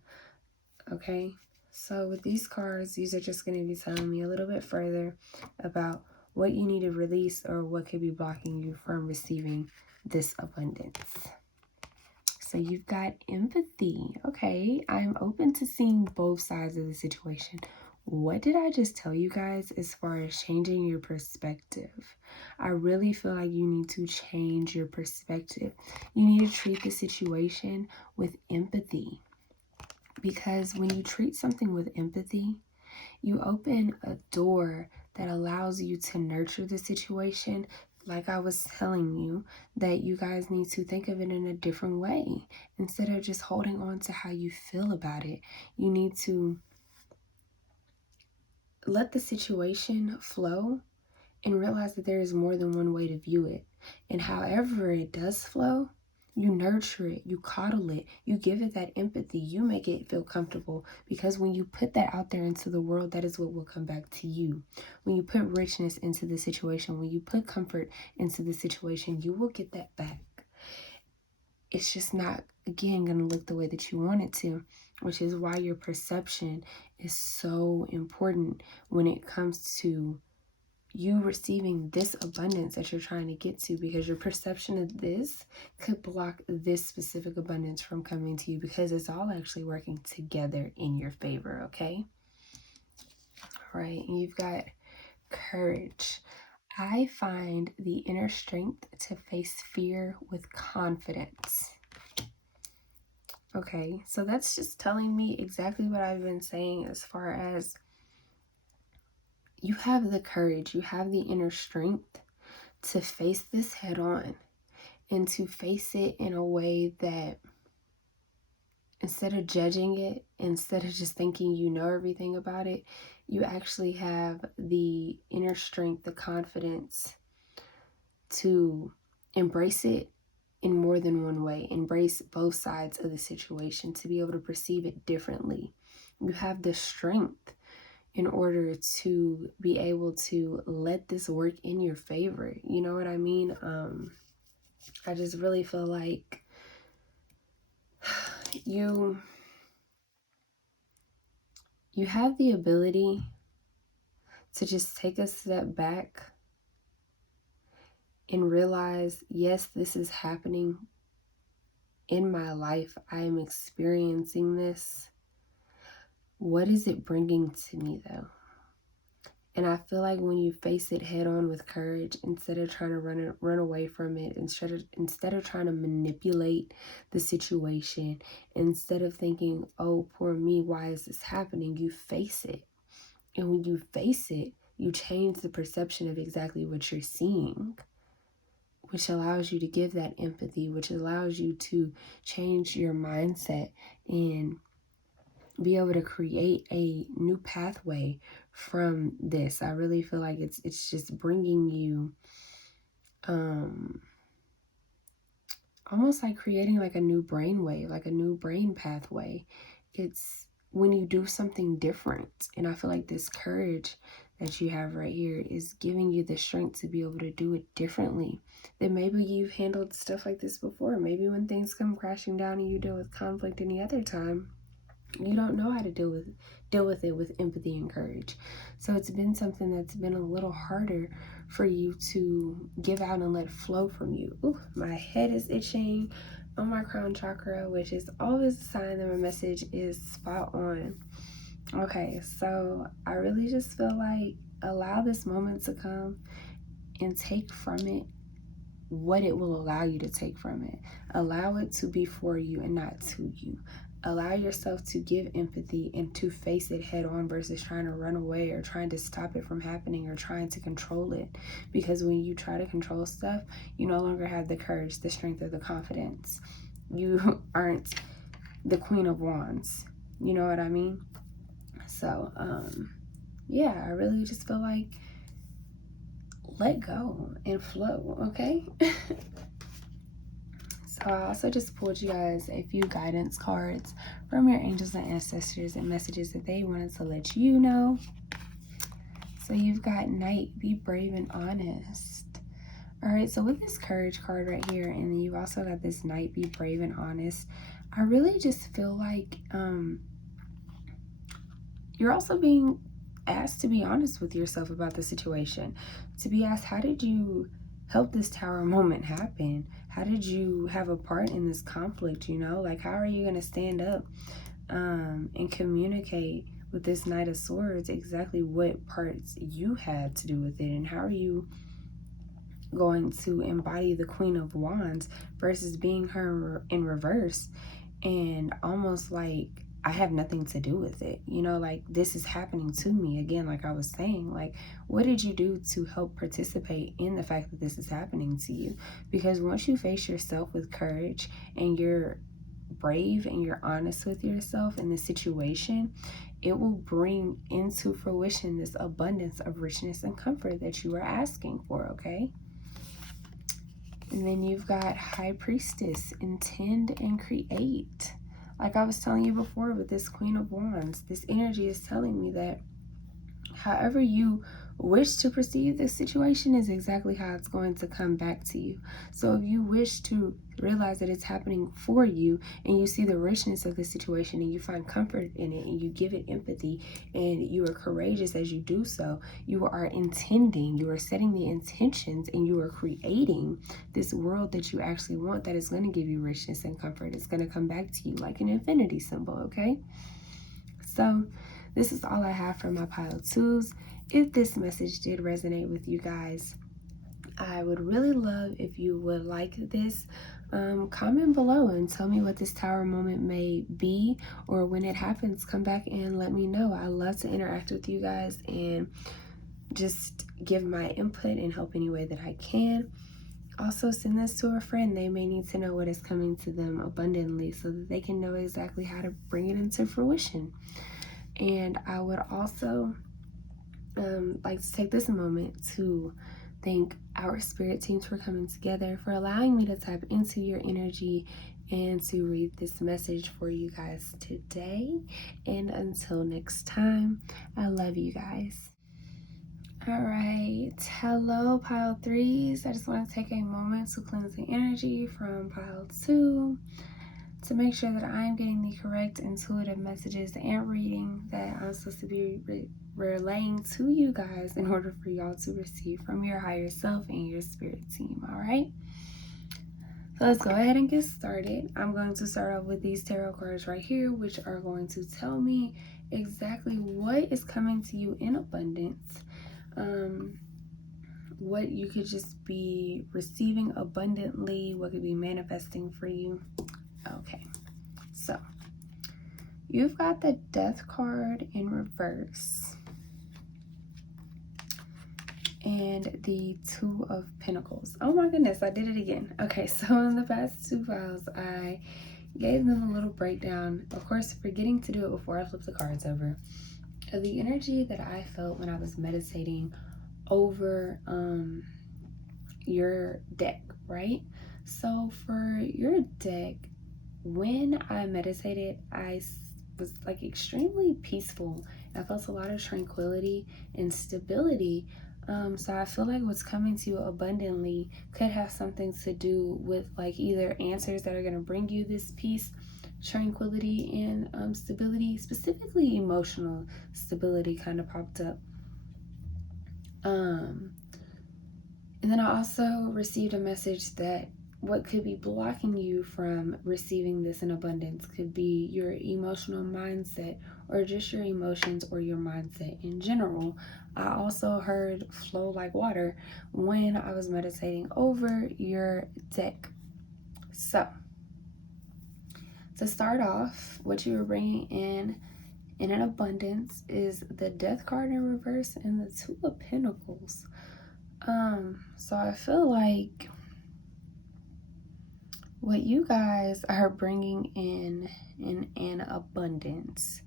Okay? So with these cards, these are just going to be telling me a little bit further about what you need to release or what could be blocking you from receiving this abundance. So you've got empathy. Okay, I'm open to seeing both sides of the situation. What did I just tell you guys as far as changing your perspective? I really feel like you need to change your perspective. You need to treat the situation with empathy. Because when you treat something with empathy, you open a door that allows you to nurture the situation. Like I was telling you, that you guys need to think of it in a different way. Instead of just holding on to how you feel about it, you need to let the situation flow and realize that there is more than one way to view it. And however it does flow, you nurture it, you coddle it, you give it that empathy, you make it feel comfortable, because when you put that out there into the world, that is what will come back to you. When you put richness into the situation, when you put comfort into the situation, you will get that back. It's just not, again, going to look the way that you want it to, which is why your perception is so important when it comes to you receiving this abundance that you're trying to get to, because your perception of this could block this specific abundance from coming to you, because it's all actually working together in your favor. Okay. All right. And you've got courage. I find the inner strength to face fear with confidence. Okay, so that's just telling me exactly what I've been saying, as far as you have the courage, you have the inner strength to face this head on, and to face it in a way that, instead of judging it, instead of just thinking you know everything about it, you actually have the inner strength, the confidence to embrace it in more than one way, embrace both sides of the situation, to be able to perceive it differently. You have the strength in order to be able to let this work in your favor. You know what I mean? I just really feel like you have the ability to just take a step back and realize, yes, this is happening in my life. I am experiencing this. What is it bringing to me, though? And I feel like when you face it head on with courage, instead of trying to run away from it, instead of trying to manipulate the situation, instead of thinking, oh, poor me, why is this happening? You face it. And when you face it, you change the perception of exactly what you're seeing, which allows you to give that empathy, which allows you to change your mindset and be able to create a new pathway from this. I really feel like it's just bringing you almost like creating like a new brain wave, like a new brain pathway. It's when you do something different. And I feel like this courage that you have right here is giving you the strength to be able to do it differently. Then maybe you've handled stuff like this before. Maybe when things come crashing down and you deal with conflict any other time, you don't know how to deal with it with empathy and courage. So it's been something that's been a little harder for you to give out and let flow from you. Ooh, my head is itching on my crown chakra, which is always a sign that my message is spot on. Okay, so I really just feel like allow this moment to come and take from it what it will allow you to take from it. Allow it to be for you and not to you. allow yourself to give empathy and to face it head on versus trying to run away or trying to stop it from happening or trying to control it. Because when you try to control stuff, you no longer have the courage, the strength, or the confidence. You aren't the Queen of Wands. You know what I mean? So, yeah, I really just feel like let go and flow, okay? So I also just pulled you guys a few guidance cards from your angels and ancestors and messages that they wanted to let you know. So you've got Knight, be brave and honest. All right, so with this courage card right here, and then you've also got this Knight, be brave and honest. I really just feel like you're also being asked to be honest with yourself about the situation. To be asked, how did you help this tower moment happen? How did you have a part in this conflict, you know? Like, how are you going to stand up and communicate with this Knight of Swords exactly what parts you had to do with it? And how are you going to embody the Queen of Wands versus being her in reverse and almost like I have nothing to do with it, you know, like this is happening to me again. Like I was saying, like, what did you do to help participate in the fact that this is happening to you? Because once you face yourself with courage and you're brave and you're honest with yourself in the situation, it will bring into fruition this abundance of richness and comfort that you are asking for, okay? And then you've got High Priestess, intend and create. Like I was telling you before with this Queen of Wands, this energy is telling me that however you wish to perceive this situation is exactly how it's going to come back to you. So if you wish to realize that it's happening for you and you see the richness of the situation and you find comfort in it and you give it empathy and you are courageous as you do so, you are intending, you are setting the intentions and you are creating this world that you actually want that is going to give you richness and comfort. It's going to come back to you like an infinity symbol, okay? So this is all I have for my pile twos. If this message did resonate with you guys, I would really love if you would like this. Comment below and tell me what this tower moment may be, or when it happens, come back and let me know. I love to interact with you guys and just give my input and help any way that I can. Also, send this to a friend. They may need to know what is coming to them abundantly so that they can know exactly how to bring it into fruition. And I would also like to take this moment to thank our spirit teams for coming together, for allowing me to tap into your energy and to read this message for you guys today. And until next time, I love you guys. All right, hello pile threes. I just want to take a moment to cleanse the energy from pile two, to make sure that I'm getting the correct intuitive messages and reading that I'm supposed to be relaying to you guys in order for y'all to receive from your higher self and your spirit team. All right, so let's go ahead and get started. I'm going to start off with these tarot cards right here, which are going to tell me exactly what is coming to you in abundance, what you could just be receiving abundantly, what could be manifesting for you. Okay, so you've got the Death card in reverse and the Two of Pentacles. Oh my goodness, I did it again. Okay, so in the past two files, I gave them a little breakdown, of course, forgetting to do it before I flipped the cards over, of the energy that I felt when I was meditating over your deck, right? So for your deck, when I meditated, I was like extremely peaceful. I felt a lot of tranquility and stability. So I feel like what's coming to you abundantly could have something to do with like either answers that are going to bring you this peace, tranquility, and stability. Specifically emotional stability kind of popped up. And then I also received a message that what could be blocking you from receiving this in abundance could be your emotional mindset, or just your emotions, or your mindset in general. I also heard flow like water when I was meditating over your deck. So To start off, what you were bringing in an abundance is the Death card in reverse and the Two of Pentacles. So I feel like what you guys are bringing in an abundance,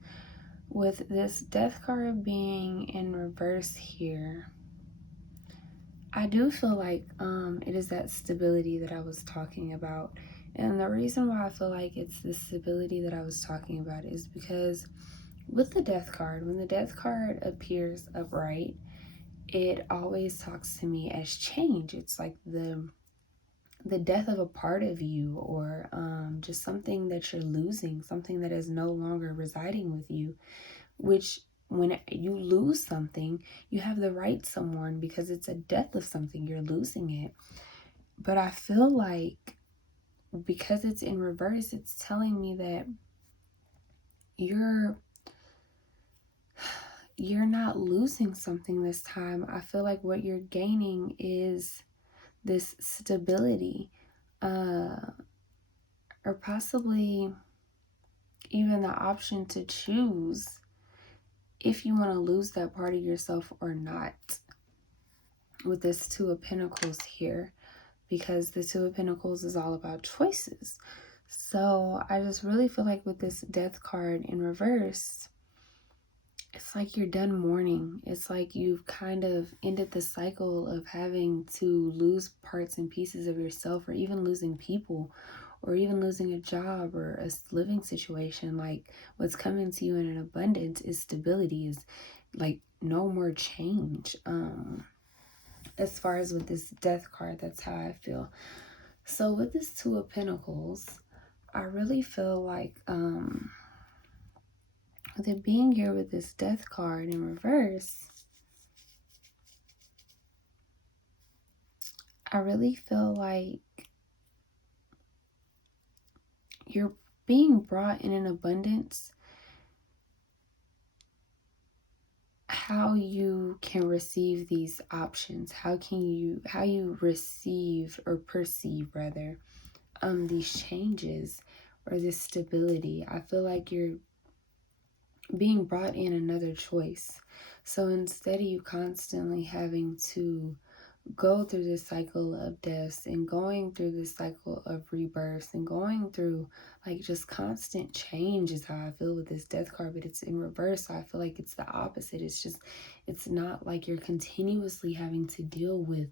with this Death card being in reverse here, I do feel like it is that stability that I was talking about. And the reason why I feel like it's the stability that I was talking about is because with the Death card, when the Death card appears upright, it always talks to me as change. It's like the death of a part of you, or just something that you're losing, something that is no longer residing with you, which when you lose something, you have the right to mourn because it's a death of something, you're losing it. But I feel like because it's in reverse, it's telling me that you're not losing something this time. I feel like what you're gaining is this stability, or possibly even the option to choose if you want to lose that part of yourself or not, with this Two of Pentacles here, because the Two of Pentacles is all about choices. So I just really feel like with this Death card in reverse, it's like you're done mourning. It's like you've kind of ended the cycle of having to lose parts and pieces of yourself, or even losing people, or even losing a job or a living situation. Like, what's coming to you in an abundance is stability, is like no more change. As far as with this Death card, that's how I feel. So with this Two of Pentacles, I really feel like with it being here with this Death card in reverse, I really feel like you're being brought in an abundance. How you can receive these options, how you receive or perceive rather these changes or this stability. I feel like you're being brought in another choice. So instead of you constantly having to go through this cycle of deaths and going through this cycle of rebirths and going through like just constant change, is how I feel with this Death card, but it's in reverse. So I feel like it's the opposite. It's not like you're continuously having to deal with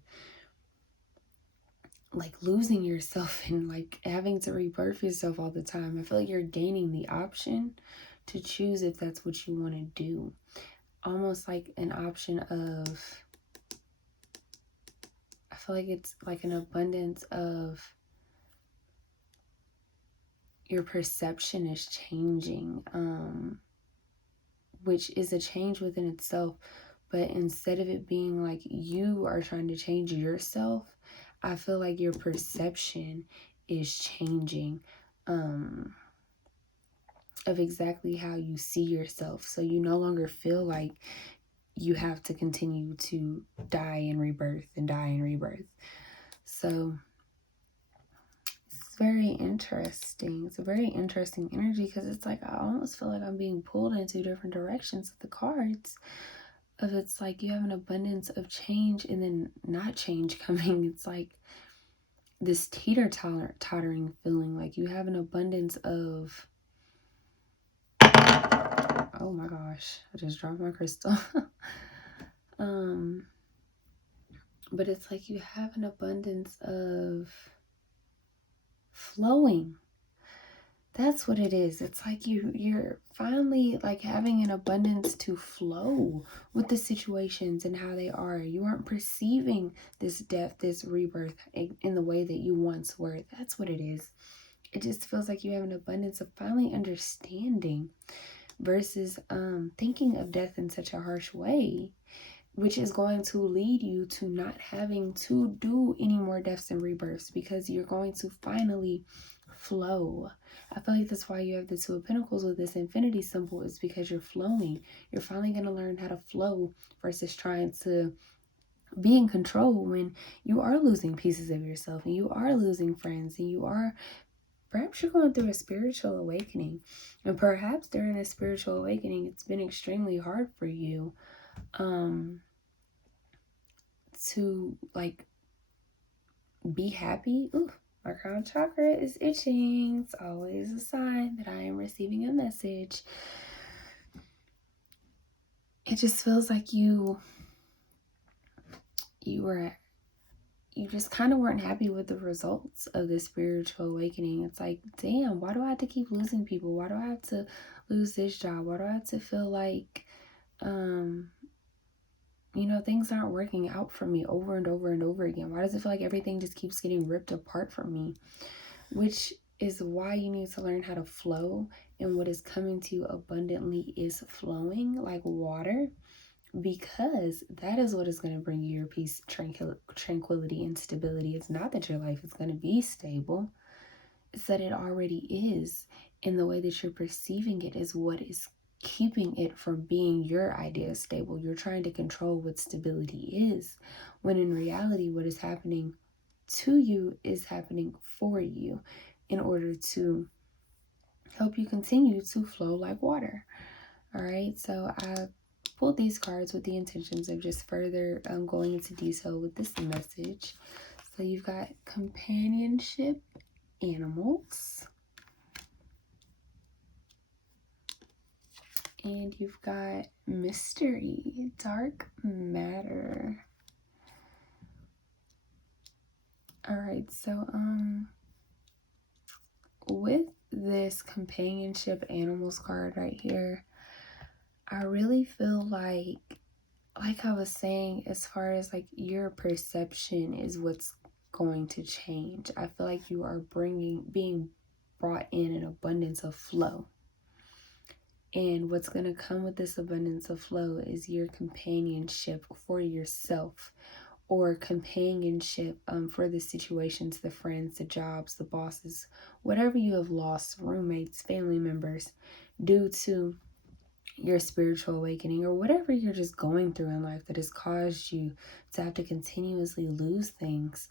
like losing yourself and like having to rebirth yourself all the time. I feel like you're gaining the option to choose if that's what you want to do. Almost like an option of, I feel like it's like an abundance of your perception is changing, which is a change within itself. But instead of it being like you are trying to change yourself, I feel like your perception is changing, of exactly how you see yourself. So you no longer feel like you have to continue to die and rebirth and die and rebirth. So it's very interesting. It's a very interesting energy, because it's like I almost feel like I'm being pulled in two different directions with the cards. Of it's like you have an abundance of change and then not change coming. It's like this tottering feeling. Like you have an abundance of, oh my gosh, I just dropped my crystal. But it's like you have an abundance of flowing. That's what it is. It's like you're finally like having an abundance to flow with the situations and how they are. You aren't perceiving this death, this rebirth in the way that you once were. That's what it is. It just feels like you have an abundance of finally understanding, versus thinking of death in such a harsh way, which is going to lead you to not having to do any more deaths and rebirths, because you're going to finally flow. I feel like that's why you have the Two of Pentacles with this infinity symbol, is because you're flowing. You're finally going to learn how to flow versus trying to be in control when you are losing pieces of yourself and you are losing friends and you are perhaps you're going through a spiritual awakening. And perhaps during a spiritual awakening, it's been extremely hard for you to like be happy. Ooh, my crown chakra is itching. It's always a sign that I am receiving a message. It just feels like you just kind of weren't happy with the results of this spiritual awakening. It's like, damn, why do I have to keep losing people? Why do I have to lose this job? Why do I have to feel like things aren't working out for me over and over and over again? Why does it feel like everything just keeps getting ripped apart from me? Which is why you need to learn how to flow, and what is coming to you abundantly is flowing like water, because that is what is going to bring you your peace, tranquility, and stability. It's not that your life is going to be stable. It's that it already is, and the way that you're perceiving it is what is keeping it from being your idea of stable. You're trying to control what stability is, when in reality what is happening to you is happening for you in order to help you continue to flow like water. All right, so I pulled these cards with the intentions of just further going into detail with this message. So you've got companionship, animals, and you've got mystery, dark matter. All right, so with this companionship animals card right here, I really feel like I was saying, as far as like your perception is what's going to change. I feel like you are being brought in an abundance of flow. And what's going to come with this abundance of flow is your companionship for yourself, or companionship for the situations, the friends, the jobs, the bosses, whatever you have lost, roommates, family members, due to your spiritual awakening, or whatever you're just going through in life that has caused you to have to continuously lose things.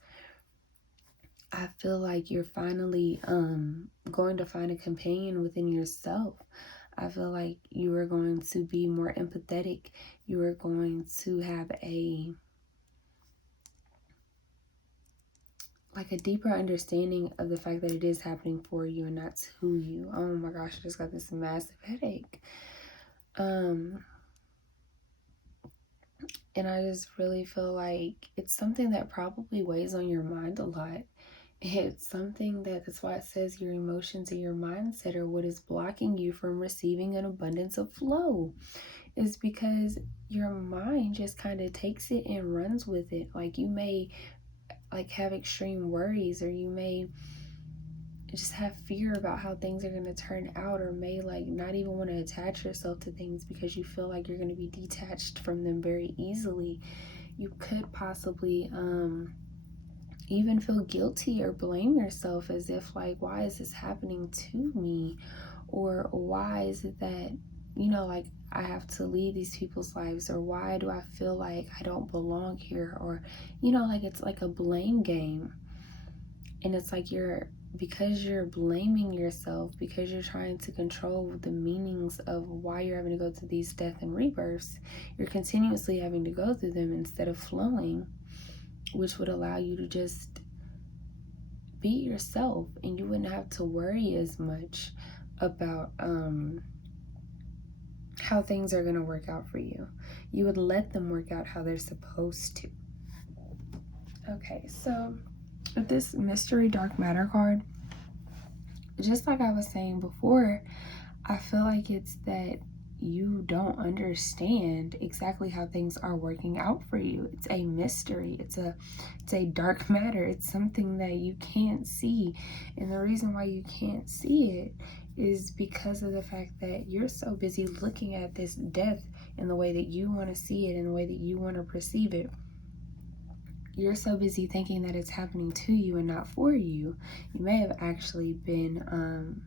I feel like you're finally going to find a companion within yourself. I feel like you are going to be more empathetic. You are going to have a deeper understanding of the fact that it is happening for you and not to you. Oh my gosh, I just got this massive headache. And I just really feel like it's something that probably weighs on your mind a lot. It's something that's why it says your emotions and your mindset are what is blocking you from receiving an abundance of flow. Is because your mind just kind of takes it and runs with it. Like, you may have extreme worries, or you may just have fear about how things are going to turn out, or may not even want to attach yourself to things because you feel like you're going to be detached from them very easily. You could possibly even feel guilty or blame yourself, as if why is this happening to me, or why is it that I have to leave these people's lives, or why do I feel like I don't belong here, or it's like a blame game. And it's like because you're blaming yourself, because you're trying to control the meanings of why you're having to go through these death and rebirths, you're continuously having to go through them instead of flowing, which would allow you to just be yourself, and you wouldn't have to worry as much about how things are going to work out for you. You would let them work out how they're supposed to. Okay, so with this mystery dark matter card, just like I was saying before, I feel like it's that you don't understand exactly how things are working out for you. It's a mystery. It's a dark matter. It's something that you can't see. And the reason why you can't see it is because of the fact that you're so busy looking at this death in the way that you want to see it, in the way that you want to perceive it. You're so busy thinking that it's happening to you and not for you. You may have actually been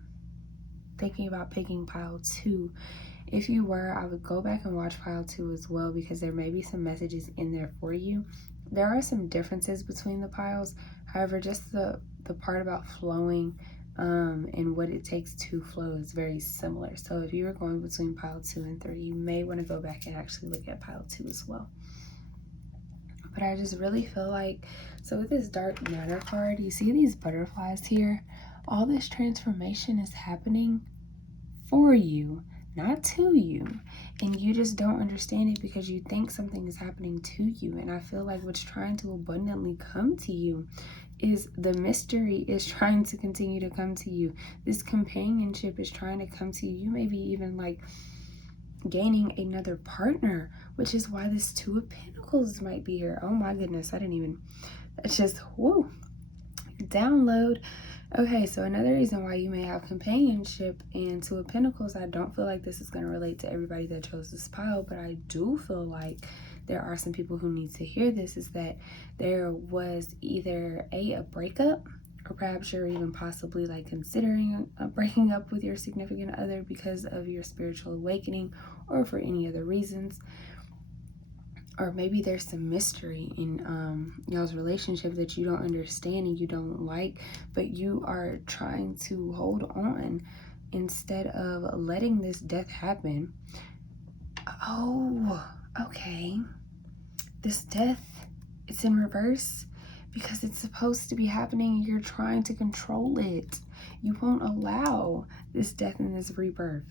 thinking about picking pile 2. If you were, I would go back and watch pile 2 as well, because there may be some messages in there for you. There are some differences between the piles. However, just the part about flowing, and what it takes to flow is very similar. So if you were going between pile 2 and 3, you may want to go back and actually look at pile 2 as well. But I just really feel like, so with this dark matter card, you see these butterflies here? All this transformation is happening for you, not to you. And you just don't understand it because you think something is happening to you. And I feel like what's trying to abundantly come to you is the mystery is trying to continue to come to you. This companionship is trying to come to you. You may be even like gaining another partner, which is why this Two of Pentacles might be here. Oh my goodness, I didn't even, it's just, whoo, download. Okay, so another reason why you may have companionship and Two of Pentacles, I don't feel like this is going to relate to everybody that chose this pile, but I do feel like there are some people who need to hear this, is that there was either a breakup, or perhaps you're even possibly like considering breaking up with your significant other because of your spiritual awakening or for any other reasons. Or maybe there's some mystery in y'all's relationship that you don't understand and you don't like, but you are trying to hold on instead of letting this death happen. Oh, okay. This death, it's in reverse because it's supposed to be happening and you're trying to control it. You won't allow this death and this rebirth.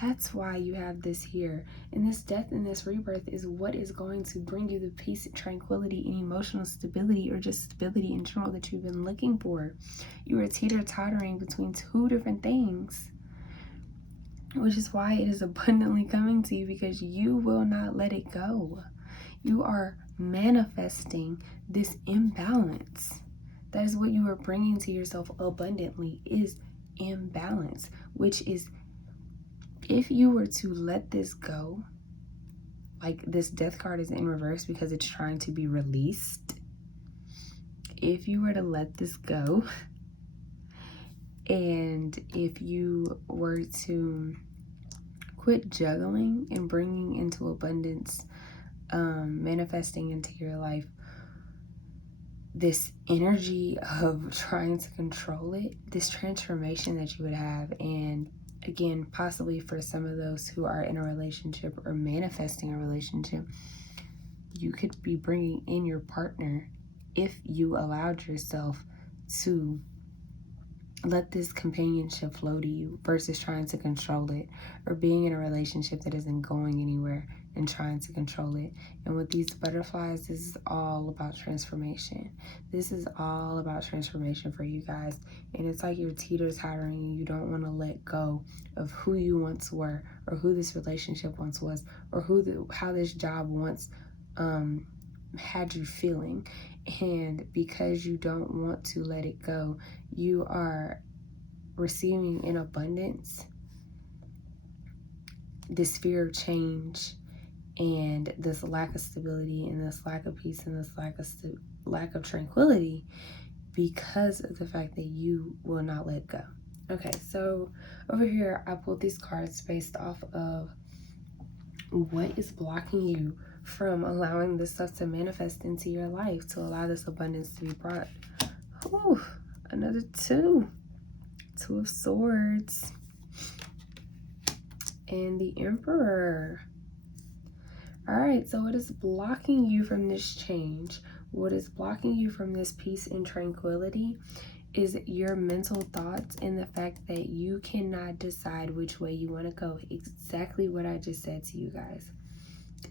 That's why you have this here. And this death and this rebirth is what is going to bring you the peace and tranquility and emotional stability, or just stability in general, that you've been looking for. You are teeter-tottering between two different things, which is why it is abundantly coming to you, because you will not let it go. You are manifesting this imbalance. That is what you are bringing to yourself abundantly, is imbalance, which is, if you were to let this go, like this death card is in reverse because it's trying to be released. If you were to let this go, and if you were to quit juggling and bringing into abundance, manifesting into your life this energy of trying to control it, this transformation that you would have. And again, possibly for some of those who are in a relationship or manifesting a relationship, you could be bringing in your partner if you allowed yourself to let this companionship flow to you versus trying to control it, or being in a relationship that isn't going anywhere and trying to control it. And with these butterflies, this is all about transformation. This is all about transformation for you guys. And it's like you're teeter-tottering and you don't want to let go of who you once were, or who this relationship once was, or how this job once had you feeling. And because you don't want to let it go, you are receiving in abundance this fear of change, and this lack of stability, and this lack of peace, and this lack of tranquility, because of the fact that you will not let go. Okay, so over here I pulled these cards based off of what is blocking you from allowing this stuff to manifest into your life, to allow this abundance to be brought. Ooh, another Two of Swords, and the Emperor. All right, so what is blocking you from this change? What is blocking you from this peace and tranquility is your mental thoughts, and the fact that you cannot decide which way you want to go. Exactly what I just said to you guys.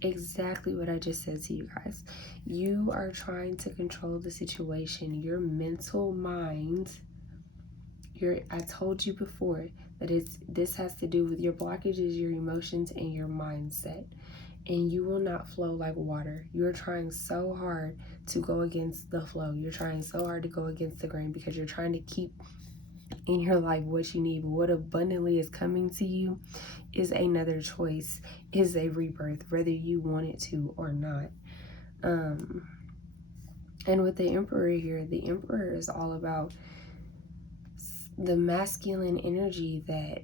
Exactly what I just said to you guys. You are trying to control the situation. Your mental mind, I told you before that this has to do with your blockages, your emotions, and your mindset. And you will not flow like water. You're trying so hard to go against the flow. You're trying so hard to go against the grain because you're trying to keep in your life what you need. But what abundantly is coming to you is another choice, is a rebirth, whether you want it to or not. And with the Emperor here, the Emperor is all about the masculine energy that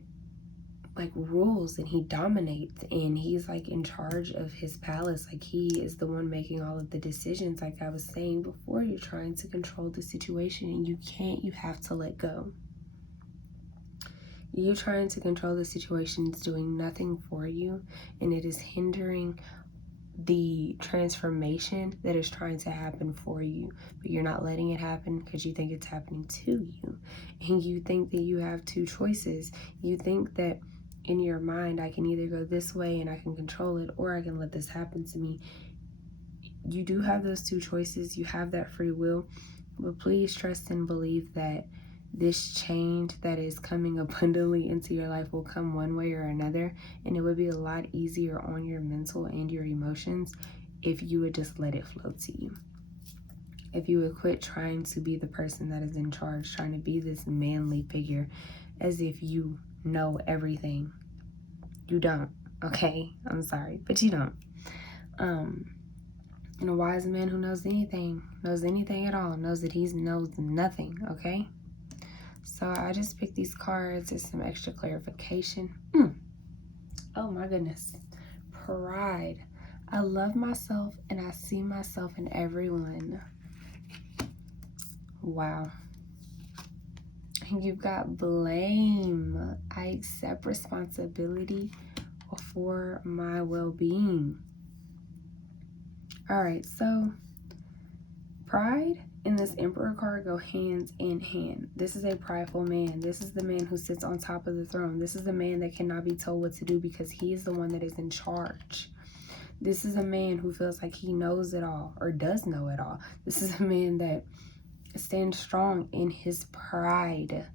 like rules, and he dominates, and he's like in charge of his palace. Like he is the one making all of the decisions. Like I was saying before, you're trying to control the situation and you can't. You have to let go. You trying to control the situation is doing nothing for you, and it is hindering the transformation that is trying to happen for you, but you're not letting it happen because you think it's happening to you, and you think that you have two choices. You think that in your mind, I can either go this way and I can control it, or I can let this happen to me. You do have those two choices. You have that free will, but please trust and believe that this change that is coming abundantly into your life will come one way or another, and it would be a lot easier on your mental and your emotions if you would just let it flow to you. If you would quit trying to be the person that is in charge, trying to be this manly figure as if you know everything. You don't, okay? I'm sorry, but you don't. And a wise man who knows anything at all, knows that he knows nothing, okay? So I just picked these cards as some extra clarification. Oh my goodness. Pride. I love myself and I see myself in everyone. Wow. And you've got blame. I accept responsibility for my well-being. All right, so pride and this Emperor card go hands in hand. This is a prideful man. This is the man who sits on top of the throne. This is the man that cannot be told what to do because he is the one that is in charge. This is a man who feels like he knows it all or does know it all. This is a man that stands strong in his pride.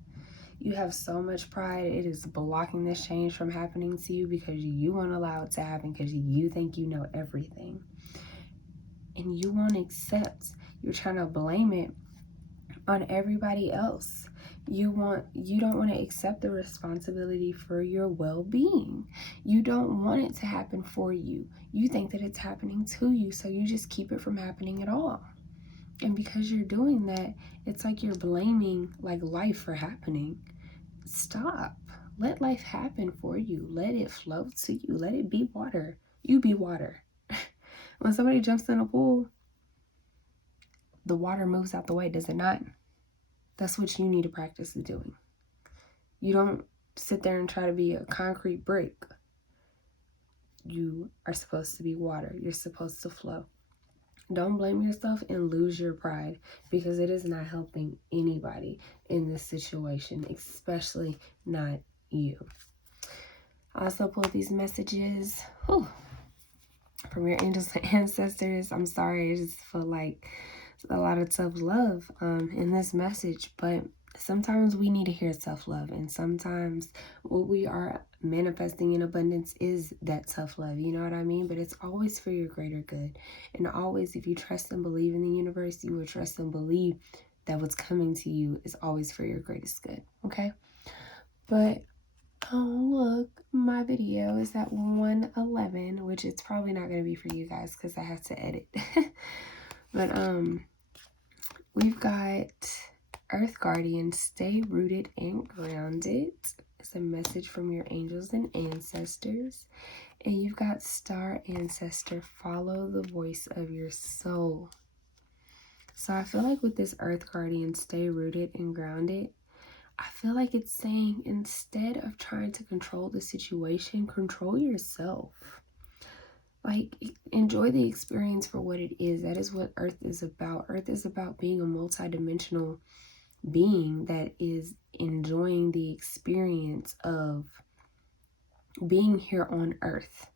You have so much pride, it is blocking this change from happening to you because you won't allow it to happen because you think you know everything. And you won't accept. You're trying to blame it on everybody else. You don't want to accept the responsibility for your well-being. You don't want it to happen for you. You think that it's happening to you, so you just keep it from happening at all. And because you're doing that, it's like you're blaming like life for happening. Stop. Let life happen for you. Let it flow to you. Let it be water. You be water. When somebody jumps in a pool, the water moves out the way, does it not? That's what you need to practice doing. You don't sit there and try to be a concrete brick. You are supposed to be water. You're supposed to flow. Don't blame yourself and lose your pride because it is not helping anybody in this situation, especially not you. I also pulled these messages from your angels and ancestors. I'm sorry, I just feel like a lot of tough love in this message, but sometimes we need to hear tough love, and sometimes what we are manifesting in abundance is that tough love, you know what I mean? But it's always for your greater good, and always, if you trust and believe in the universe, you will trust and believe that what's coming to you is always for your greatest good, okay? But oh look, my video is at 1:11, which it's probably not going to be for you guys because I have to edit. But we've got Earth Guardian, stay rooted and grounded. It's a message from your angels and ancestors. And you've got Star Ancestor, follow the voice of your soul. So I feel like with this Earth Guardian, stay rooted and grounded, I feel like it's saying instead of trying to control the situation, control yourself. Like, enjoy the experience for what it is. That is what Earth is about. Earth is about being a multidimensional being that is enjoying the experience of being here on Earth.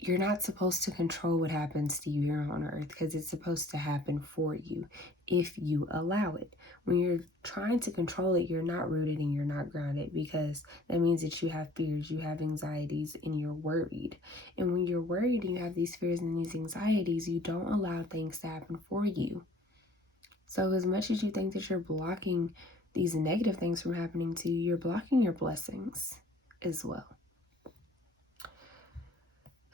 You're not supposed to control what happens to you here on Earth because it's supposed to happen for you if you allow it. When you're trying to control it, you're not rooted and you're not grounded because that means that you have fears, you have anxieties, and you're worried. And when you're worried and you have these fears and these anxieties, you don't allow things to happen for you. So as much as you think that you're blocking these negative things from happening to you, you're blocking your blessings as well.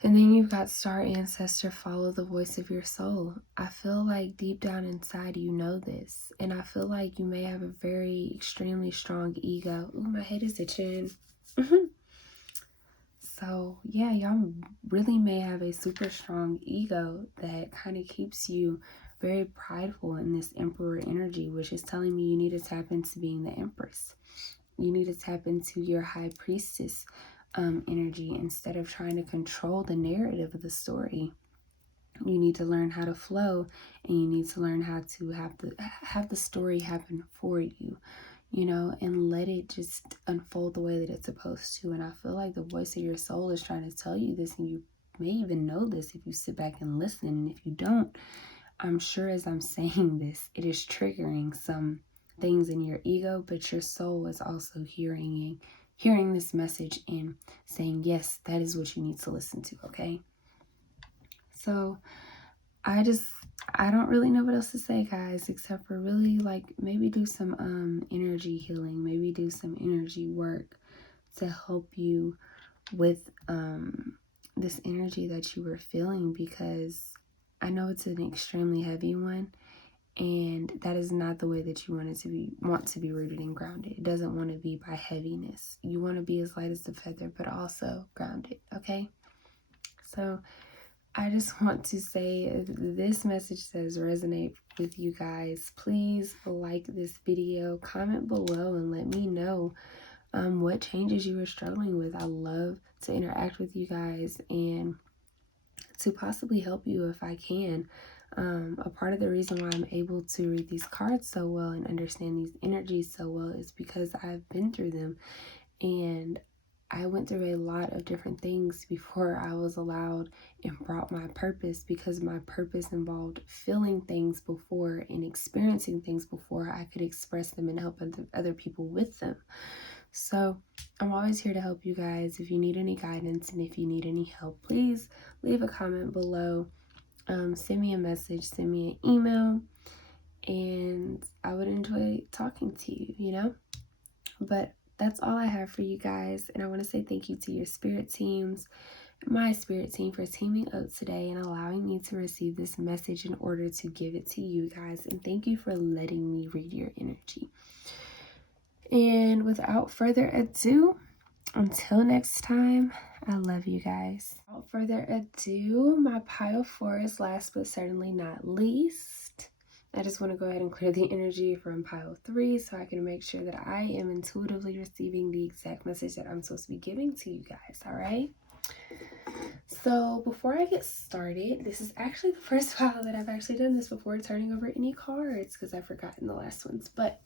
And then you've got Star Ancestor, follow the voice of your soul. I feel like deep down inside you know this. And I feel like you may have a very extremely strong ego. Ooh, my head is itching. So yeah, y'all really may have a super strong ego that kind of keeps you very prideful in this Emperor energy, which is telling me you need to tap into being the Empress. You need to tap into your high priestess energy instead of trying to control the narrative of the story. You need to learn how to flow, and you need to learn how to have the story happen for you, you know, and let it just unfold the way that it's supposed to. And I feel like the voice of your soul is trying to tell you this, and you may even know this if you sit back and listen. And if you don't, I'm sure as I'm saying this, it is triggering some things in your ego, but your soul is also hearing this message and saying, yes, that is what you need to listen to, okay? So I don't really know what else to say, guys, except for really, like, maybe do some energy healing, maybe do some energy work to help you with this energy that you were feeling, because I know it's an extremely heavy one, and that is not the way that you want to be rooted and grounded. It doesn't want to be by heaviness. You want to be as light as a feather, but also grounded, okay? So I just want to say, if this message does resonate with you guys, please like this video, comment below, and let me know what changes you are struggling with. I love to interact with you guys and to possibly help you if I can. A part of the reason why I'm able to read these cards so well and understand these energies so well is because I've been through them, and I went through a lot of different things before I was allowed and brought my purpose, because my purpose involved feeling things before and experiencing things before I could express them and help other people with them. So I'm always here to help you guys. If you need any guidance and if you need any help, please leave a comment below. Send me a message, send me an email, and I would enjoy talking to you, you know? But that's all I have for you guys. And I want to say thank you to your spirit teams, my spirit team, for teaming up today and allowing me to receive this message in order to give it to you guys. And thank you for letting me read your energy. And without further ado, until next time, I love you guys. Without further ado, my pile 4 is last but certainly not least. I just want to go ahead and clear the energy from pile 3 so I can make sure that I am intuitively receiving the exact message that I'm supposed to be giving to you guys, all right? So before I get started, this is actually the first pile that I've actually done this before turning over any cards, because I've forgotten the last ones, but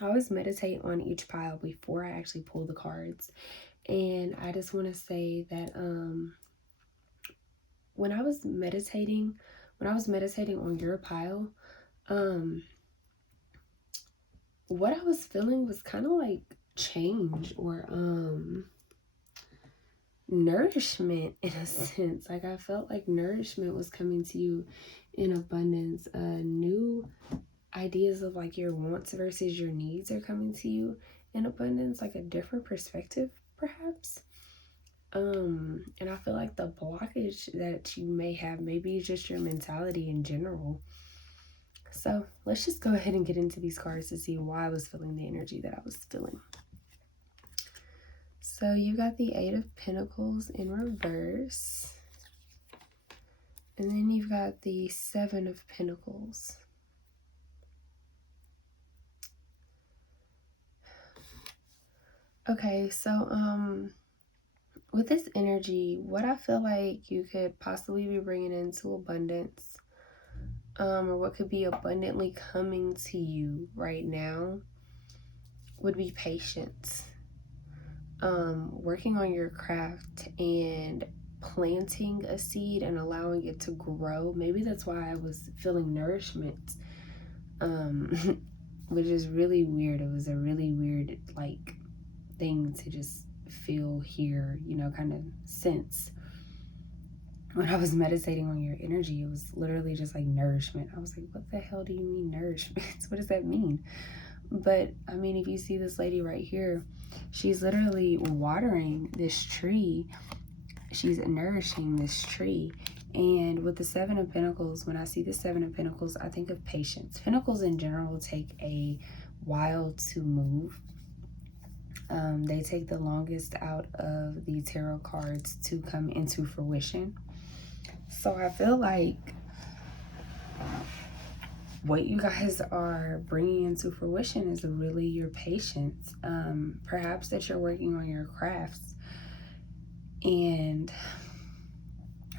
I always meditate on each pile before I actually pull the cards. And I just want to say that when I was meditating on your pile, what I was feeling was kind of like change or nourishment in a sense. Like I felt like nourishment was coming to you in abundance. New ideas of like your wants versus your needs are coming to you in abundance, like a different perspective perhaps. And I feel like the blockage that you may have maybe is just your mentality in general. So let's just go ahead and get into these cards to see why I was feeling the energy that I was feeling. So you got the 8 of Pentacles in reverse. And then you've got the 7 of Pentacles. Okay, so with this energy, what I feel like you could possibly be bringing into abundance, or what could be abundantly coming to you right now, would be patience. Working on your craft and planting a seed and allowing it to grow. Maybe that's why I was feeling nourishment, which is really weird. It was a really weird, like, thing to just feel, hear, you know, kind of sense. When I was meditating on your energy, it was literally just like nourishment. I was like, what the hell do you mean nourishment? What does that mean? But I mean, if you see this lady right here, she's literally watering this tree. She's nourishing this tree. And with the 7 of Pentacles, when I see the 7 of Pentacles, I think of patience. Pentacles in general take a while to move. They take the longest out of the tarot cards to come into fruition. So I feel like what you guys are bringing into fruition is really your patience. Perhaps that you're working on your crafts. And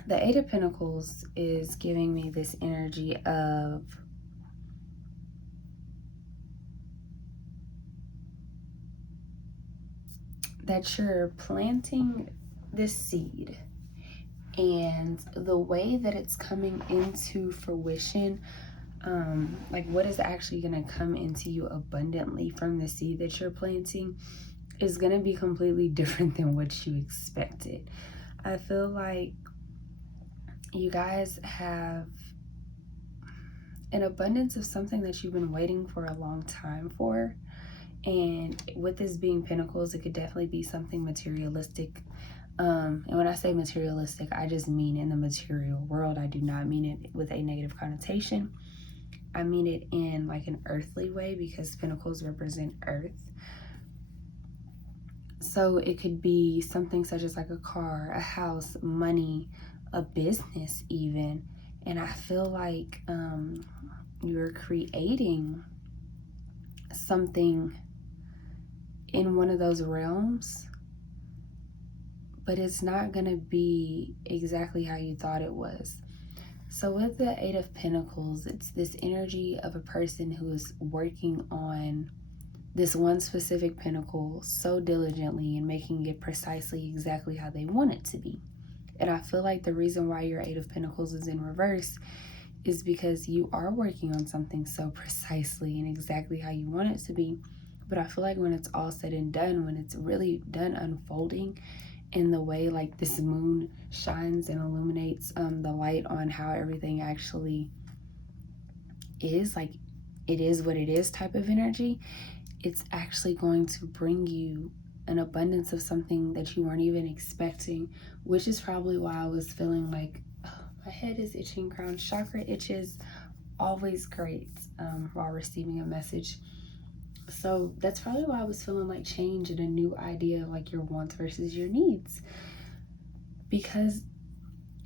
the Eight of Pentacles is giving me this energy of that you're planting this seed, and the way that it's coming into fruition, like what is actually going to come into you abundantly from the seed that you're planting, is going to be completely different than what you expected. I feel like you guys have an abundance of something that you've been waiting for a long time for. And with this being Pentacles, it could definitely be something materialistic. And when I say materialistic, I just mean in the material world. I do not mean it with a negative connotation. I mean it in like an earthly way, because Pentacles represent earth. So it could be something such as like a car, a house, money, a business even. And I feel like you're creating something in one of those realms, but it's not going to be exactly how you thought it was. So with the Eight of Pentacles, it's this energy of a person who is working on this one specific pentacle so diligently and making it precisely exactly how they want it to be. And I feel like the reason why your Eight of Pentacles is in reverse is because you are working on something so precisely and exactly how you want it to be. But I feel like when it's all said and done, when it's really done unfolding in the way like this moon shines and illuminates the light on how everything actually is, like it is what it is type of energy, it's actually going to bring you an abundance of something that you weren't even expecting, which is probably why I was feeling like, oh, my head is itching, crown chakra itches. Always great while receiving a message. So that's probably why I was feeling like change and a new idea, like your wants versus your needs. Because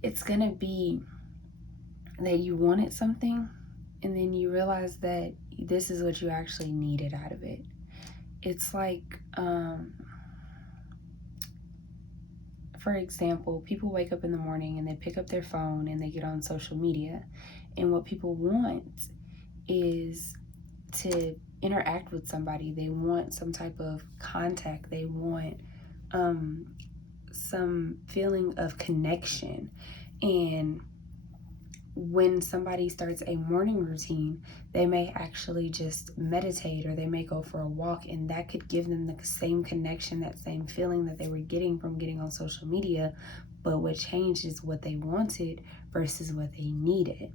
it's going to be that you wanted something and then you realize that this is what you actually needed out of it. It's like, for example, people wake up in the morning and they pick up their phone and they get on social media. And what people want is to interact with somebody. They want some type of contact. They want some feeling of connection. And when somebody starts a morning routine, they may actually just meditate, or they may go for a walk, and that could give them the same connection, that same feeling that they were getting from getting on social media. But what changed is what they wanted versus what they needed.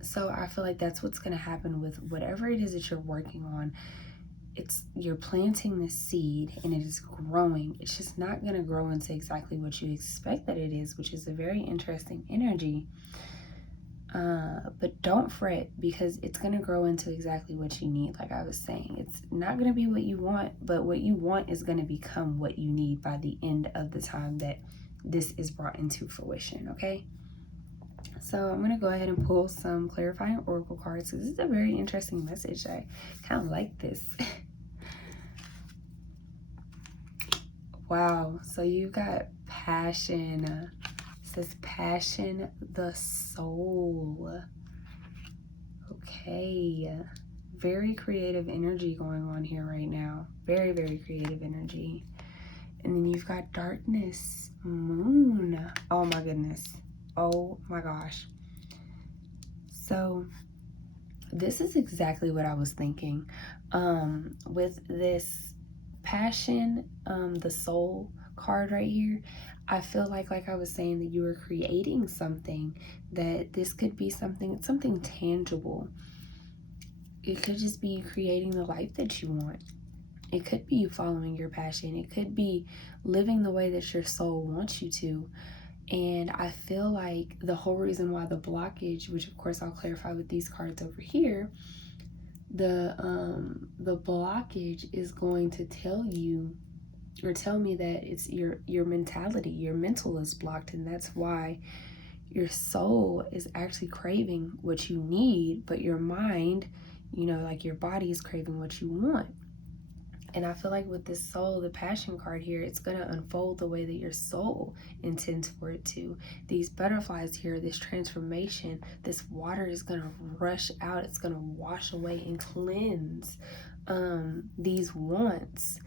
So I feel like that's what's going to happen with whatever it is that you're working on. You're planting the seed and it is growing. It's just not going to grow into exactly what you expect that it is, which is a very interesting energy. But don't fret, because it's going to grow into exactly what you need. Like I was saying, it's not going to be what you want, but what you want is going to become what you need by the end of the time that this is brought into fruition, okay? So I'm going to go ahead and pull some clarifying oracle cards. This is a very interesting message. I kind of like this. Wow. So you got passion. It says passion, the soul. Okay. Very creative energy going on here right now. Very, very creative energy. And then you've got darkness, moon. Oh my goodness. Oh my gosh. So this is exactly what I was thinking. With this passion, the soul card right here, I feel like I was saying, that you were creating something, that this could be something tangible. It could just be creating the life that you want. It could be you following your passion. It could be living the way that your soul wants you to. And I feel like the whole reason why the blockage, which of course I'll clarify with these cards over here, the blockage is going to tell you, or tell me, that it's your mentality, your mental is blocked, and that's why your soul is actually craving what you need, but your mind, like your body is craving what you want. And I feel like with this soul, the passion card here, it's going to unfold the way that your soul intends for it to. These butterflies here, this transformation, this water is going to rush out. It's going to wash away and cleanse these wants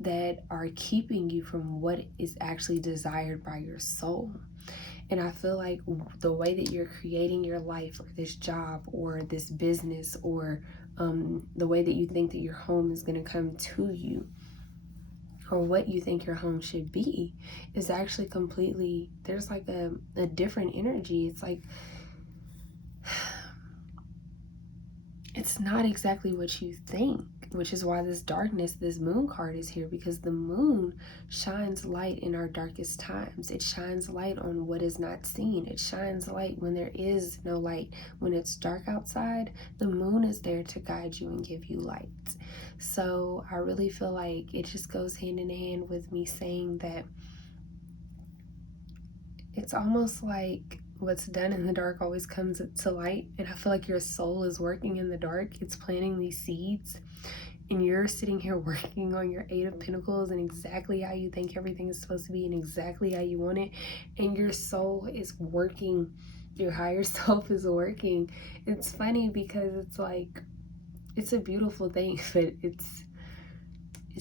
that are keeping you from what is actually desired by your soul. And I feel like the way that you're creating your life, or this job, or this business, or the way that you think that your home is going to come to you, or what you think your home should be, is actually completely, there's like a different energy. It's like, it's not exactly what you think, which is why this darkness, this moon card is here, because the moon shines light in our darkest times. It shines light on what is not seen. It shines light when there is no light. When it's dark outside, the moon is there to guide you and give you light. So I really feel like it just goes hand in hand with me saying that it's almost like what's done in the dark always comes to light. And I feel like your soul is working in the dark. It's planting these seeds. And you're sitting here working on your Eight of Pentacles and exactly how you think everything is supposed to be and exactly how you want it. And your soul is working. Your higher self is working. It's funny because it's like, it's a beautiful thing, but it's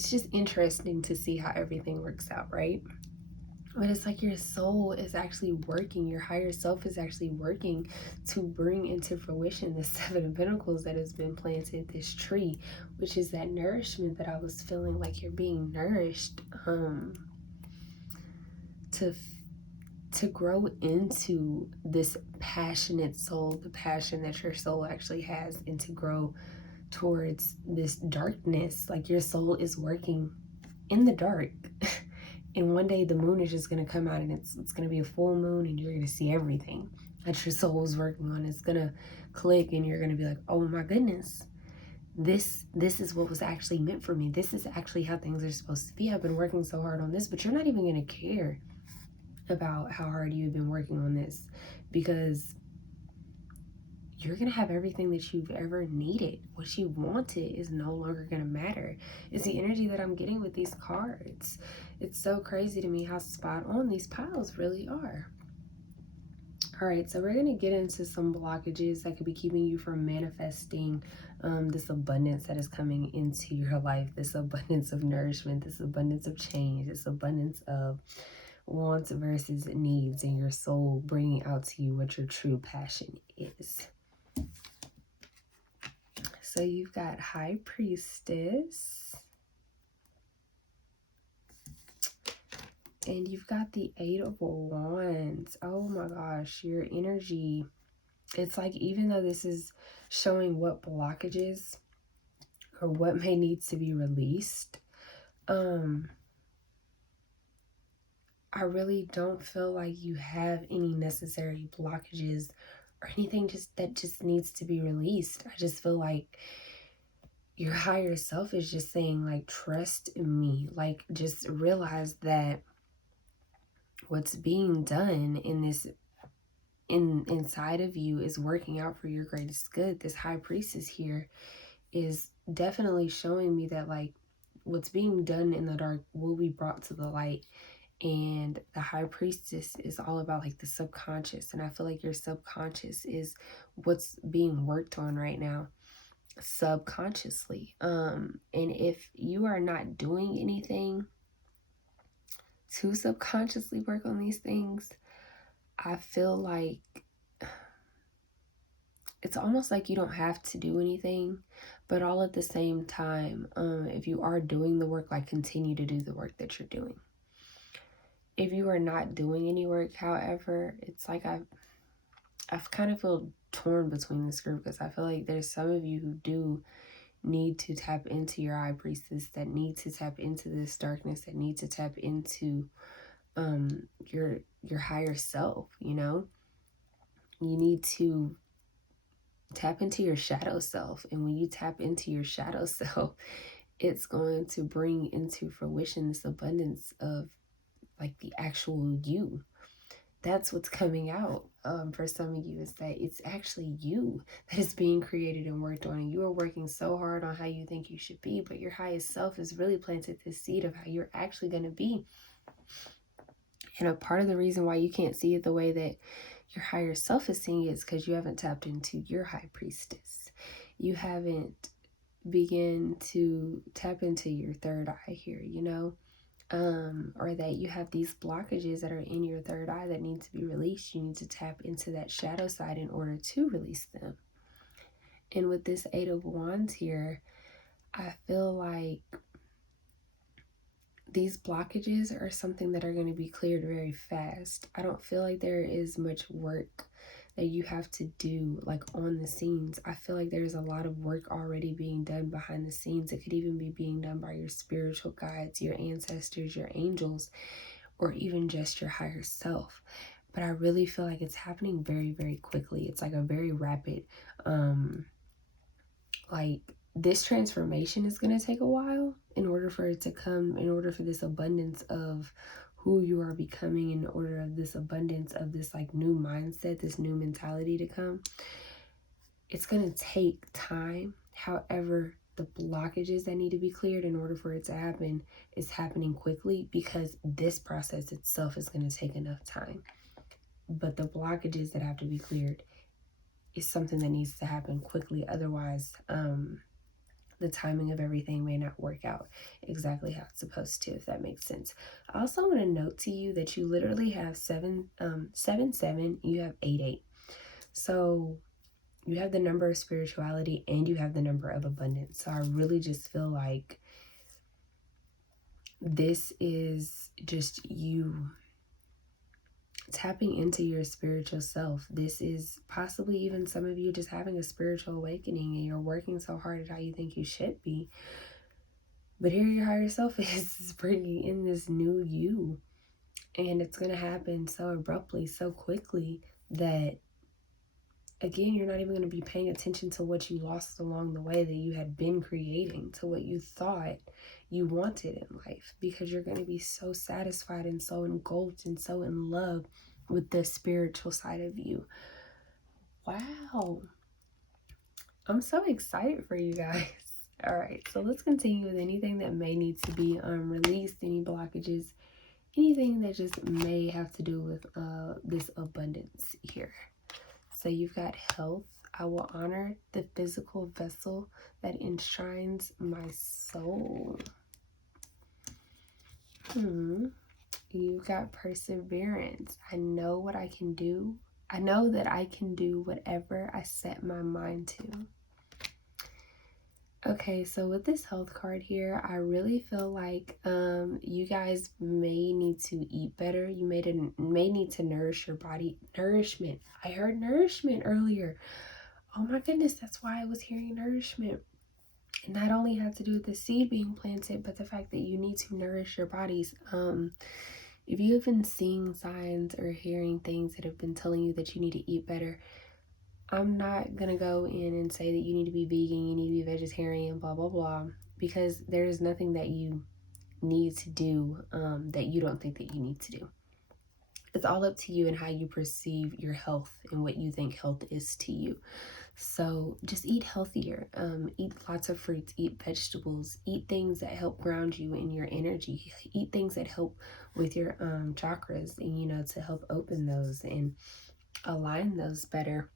just interesting to see how everything works out, right? But it's like your soul is actually working, your higher self is actually working to bring into fruition the Seven of Pentacles that has been planted, this tree, which is that nourishment that I was feeling like you're being nourished to grow into this passionate soul, the passion that your soul actually has, and to grow towards this darkness. Like your soul is working in the dark. And one day the moon is just going to come out and it's going to be a full moon and you're going to see everything that your soul is working on. It's going to click and you're going to be like, oh my goodness, this is what was actually meant for me. This is actually how things are supposed to be. I've been working so hard on this, but you're not even going to care about how hard you've been working on this, because you're going to have everything that you've ever needed. What you wanted is no longer going to matter. It's the energy that I'm getting with these cards. It's so crazy to me how spot on these piles really are. All right, so we're going to get into some blockages that could be keeping you from manifesting this abundance that is coming into your life, this abundance of nourishment, this abundance of change, this abundance of wants versus needs in your soul, bringing out to you what your true passion is. So you've got High Priestess. And you've got the Eight of Wands. Oh my gosh, your energy. It's like, even though this is showing what blockages or what may need to be released, I really don't feel like you have any necessary blockages or anything that just needs to be released. I just feel like your higher self is just saying, like, trust in me. Like, just realize that what's being done in this inside of you is working out for your greatest good. This High Priestess here is definitely showing me that, like, what's being done in the dark will be brought to the light. And the High Priestess is all about, like, the subconscious. And I feel like your subconscious is what's being worked on right now, subconsciously. And if you are not doing anything to subconsciously work on these things, I feel like it's almost like you don't have to do anything, but all at the same time, if you are doing the work, like, continue to do the work that you're doing. If you are not doing any work, however, it's like I've kind of feel torn between this group, because I feel like there's some of you who do need to tap into your High Priestess, that need to tap into this darkness, that need to tap into your higher self. You need to tap into your shadow self. And when you tap into your shadow self, it's going to bring into fruition this abundance of, like, the actual you. that's what's coming out for some of you, is that it's actually you that is being created and worked on, and you are working so hard on how you think you should be, but your highest self has really planted this seed of how you're actually going to be. And a part of the reason why you can't see it the way that your higher self is seeing it is because you haven't tapped into your high priestess. You haven't begun to tap into your third eye here, you know? Or that you have these blockages that are in your third eye that need to be released. You need to tap into that shadow side in order to release them. And with this Eight of Wands here, I feel like these blockages are something that are going to be cleared very fast. I don't feel like there is much work that you have to do like on the scenes. I feel like there's a lot of work already being done behind the scenes. It could even be being done by your spiritual guides, your ancestors, your angels, or even just your higher self. But I really feel like it's happening very, very quickly. It's like a very rapid, like this transformation is going to take a while in order for it to come, in order for this abundance of who you are becoming, in order of this abundance of this like new mindset, this new mentality to come. It's going to take time. However, the blockages that need to be cleared in order for it to happen is happening quickly, because this process itself is going to take enough time. But the blockages that have to be cleared is something that needs to happen quickly. Otherwise, the timing of everything may not work out exactly how it's supposed to, if that makes sense. I also want to note to you that you literally have 7, 7, 7, you have 8, 8. So you have the number of spirituality and you have the number of abundance. So I really just feel like this is just you tapping into your spiritual self. This is possibly even some of you just having a spiritual awakening, and you're working so hard at how you think you should be. But here your higher self is bringing in this new you. And it's going to happen so abruptly, so quickly, that again, you're not even going to be paying attention to what you lost along the way that you had been creating, to what you thought you wanted in life, because you're going to be so satisfied and so engulfed and so in love with the spiritual side of you. Wow. I'm so excited for you guys. All right, so let's continue with anything that may need to be released, any blockages, anything that just may have to do with this abundance here. So you've got health. I will honor the physical vessel that enshrines my soul. You've got perseverance. I know what I can do. I know that I can do whatever I set my mind to. Okay, so with this health card here, I really feel like you guys may need to eat better. You may need to nourish your body. Nourishment. I heard nourishment earlier. Oh my goodness, that's why I was hearing nourishment. And not only had to do with the seed being planted, but the fact that you need to nourish your bodies. If you've been seeing signs or hearing things that have been telling you that you need to eat better, I'm not going to go in and say that you need to be vegan, you need to be vegetarian, blah, blah, blah, because there is nothing that you need to do that you don't think that you need to do. It's all up to you and how you perceive your health and what you think health is to you. So just eat healthier, eat lots of fruits, eat vegetables, eat things that help ground you in your energy, eat things that help with your chakras, and you know, to help open those and align those better.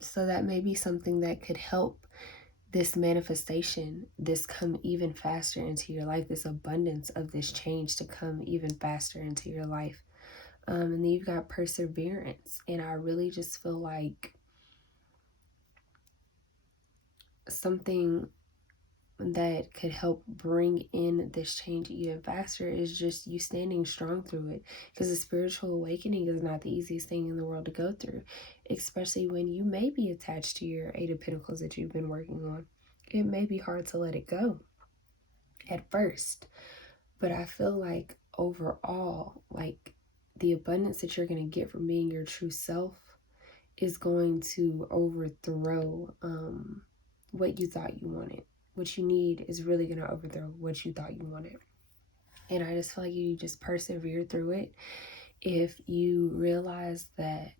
So that may be something that could help this manifestation, this come even faster into your life, this abundance of this change to come even faster into your life. And then you've got perseverance. And I really just feel like something that could help bring in this change even faster is just you standing strong through it, because a spiritual awakening is not the easiest thing in the world to go through, especially when you may be attached to your Eight of Pentacles that you've been working on. It may be hard to let it go at first, but I feel like overall, like the abundance that you're going to get from being your true self is going to overthrow what you thought you wanted. What you need is really going to overthrow what you thought you wanted. And I just feel like you just persevere through it if you realize that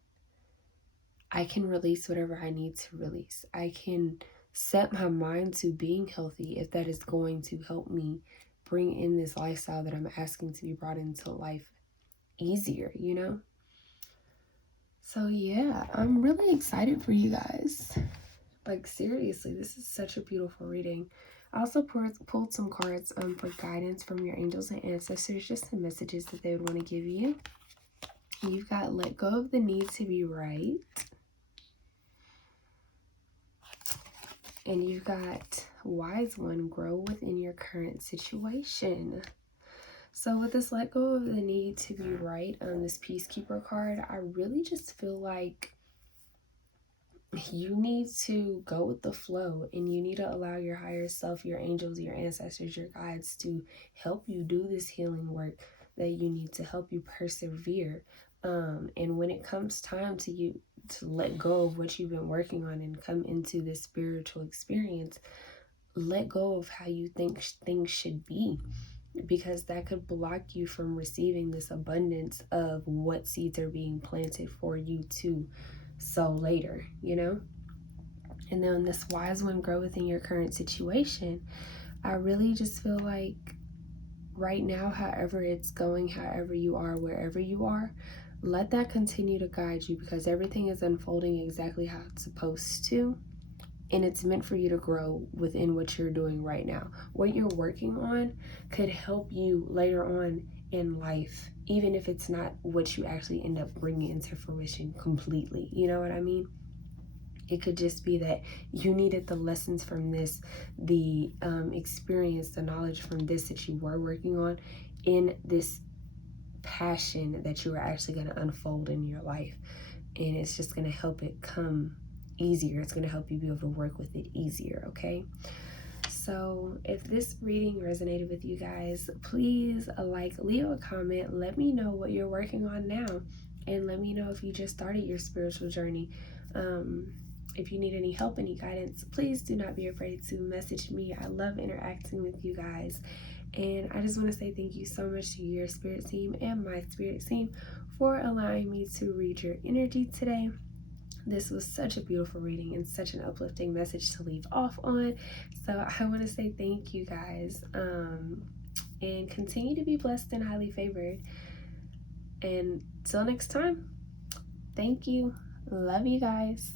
I can release whatever I need to release. I can set my mind to being healthy if that is going to help me bring in this lifestyle that I'm asking to be brought into life easier, you know? So yeah, I'm really excited for you guys. Like seriously, this is such a beautiful reading. I also pulled some cards for guidance from your angels and ancestors, just some messages that they would want to give you. You've got let go of the need to be right. And you've got wise one, grow within your current situation. So with this let go of the need to be right on this peacekeeper card, I really just feel like you need to go with the flow, and you need to allow your higher self, your angels, your ancestors, your guides to help you do this healing work that you need to help you persevere. And when it comes time to you to let go of what you've been working on and come into this spiritual experience, let go of how you think things should be, because that could block you from receiving this abundance of what seeds are being planted for you to sow later, you know? And then this wise one, grow within your current situation. I really just feel like right now, however it's going, however you are, wherever you are, let that continue to guide you, because everything is unfolding exactly how it's supposed to. And it's meant for you to grow within what you're doing right now. What you're working on could help you later on in life, even if it's not what you actually end up bringing into fruition completely. You know what I mean? It could just be that you needed the lessons from this, the experience, the knowledge from this that you were working on in this passion that you were actually going to unfold in your life. And it's just going to help it come easier. It's going to help you be able to work with it easier, okay? So if this reading resonated with you guys, please leave a comment. Let me know what you're working on now, and let me know if you just started your spiritual journey. If you need any help, any guidance, please do not be afraid to message me. I love interacting with you guys. And I just want to say thank you so much to your spirit team and my spirit team for allowing me to read your energy today. This was such a beautiful reading and such an uplifting message to leave off on. So I want to say thank you guys, and continue to be blessed and highly favored. And till next time, thank you. Love you guys.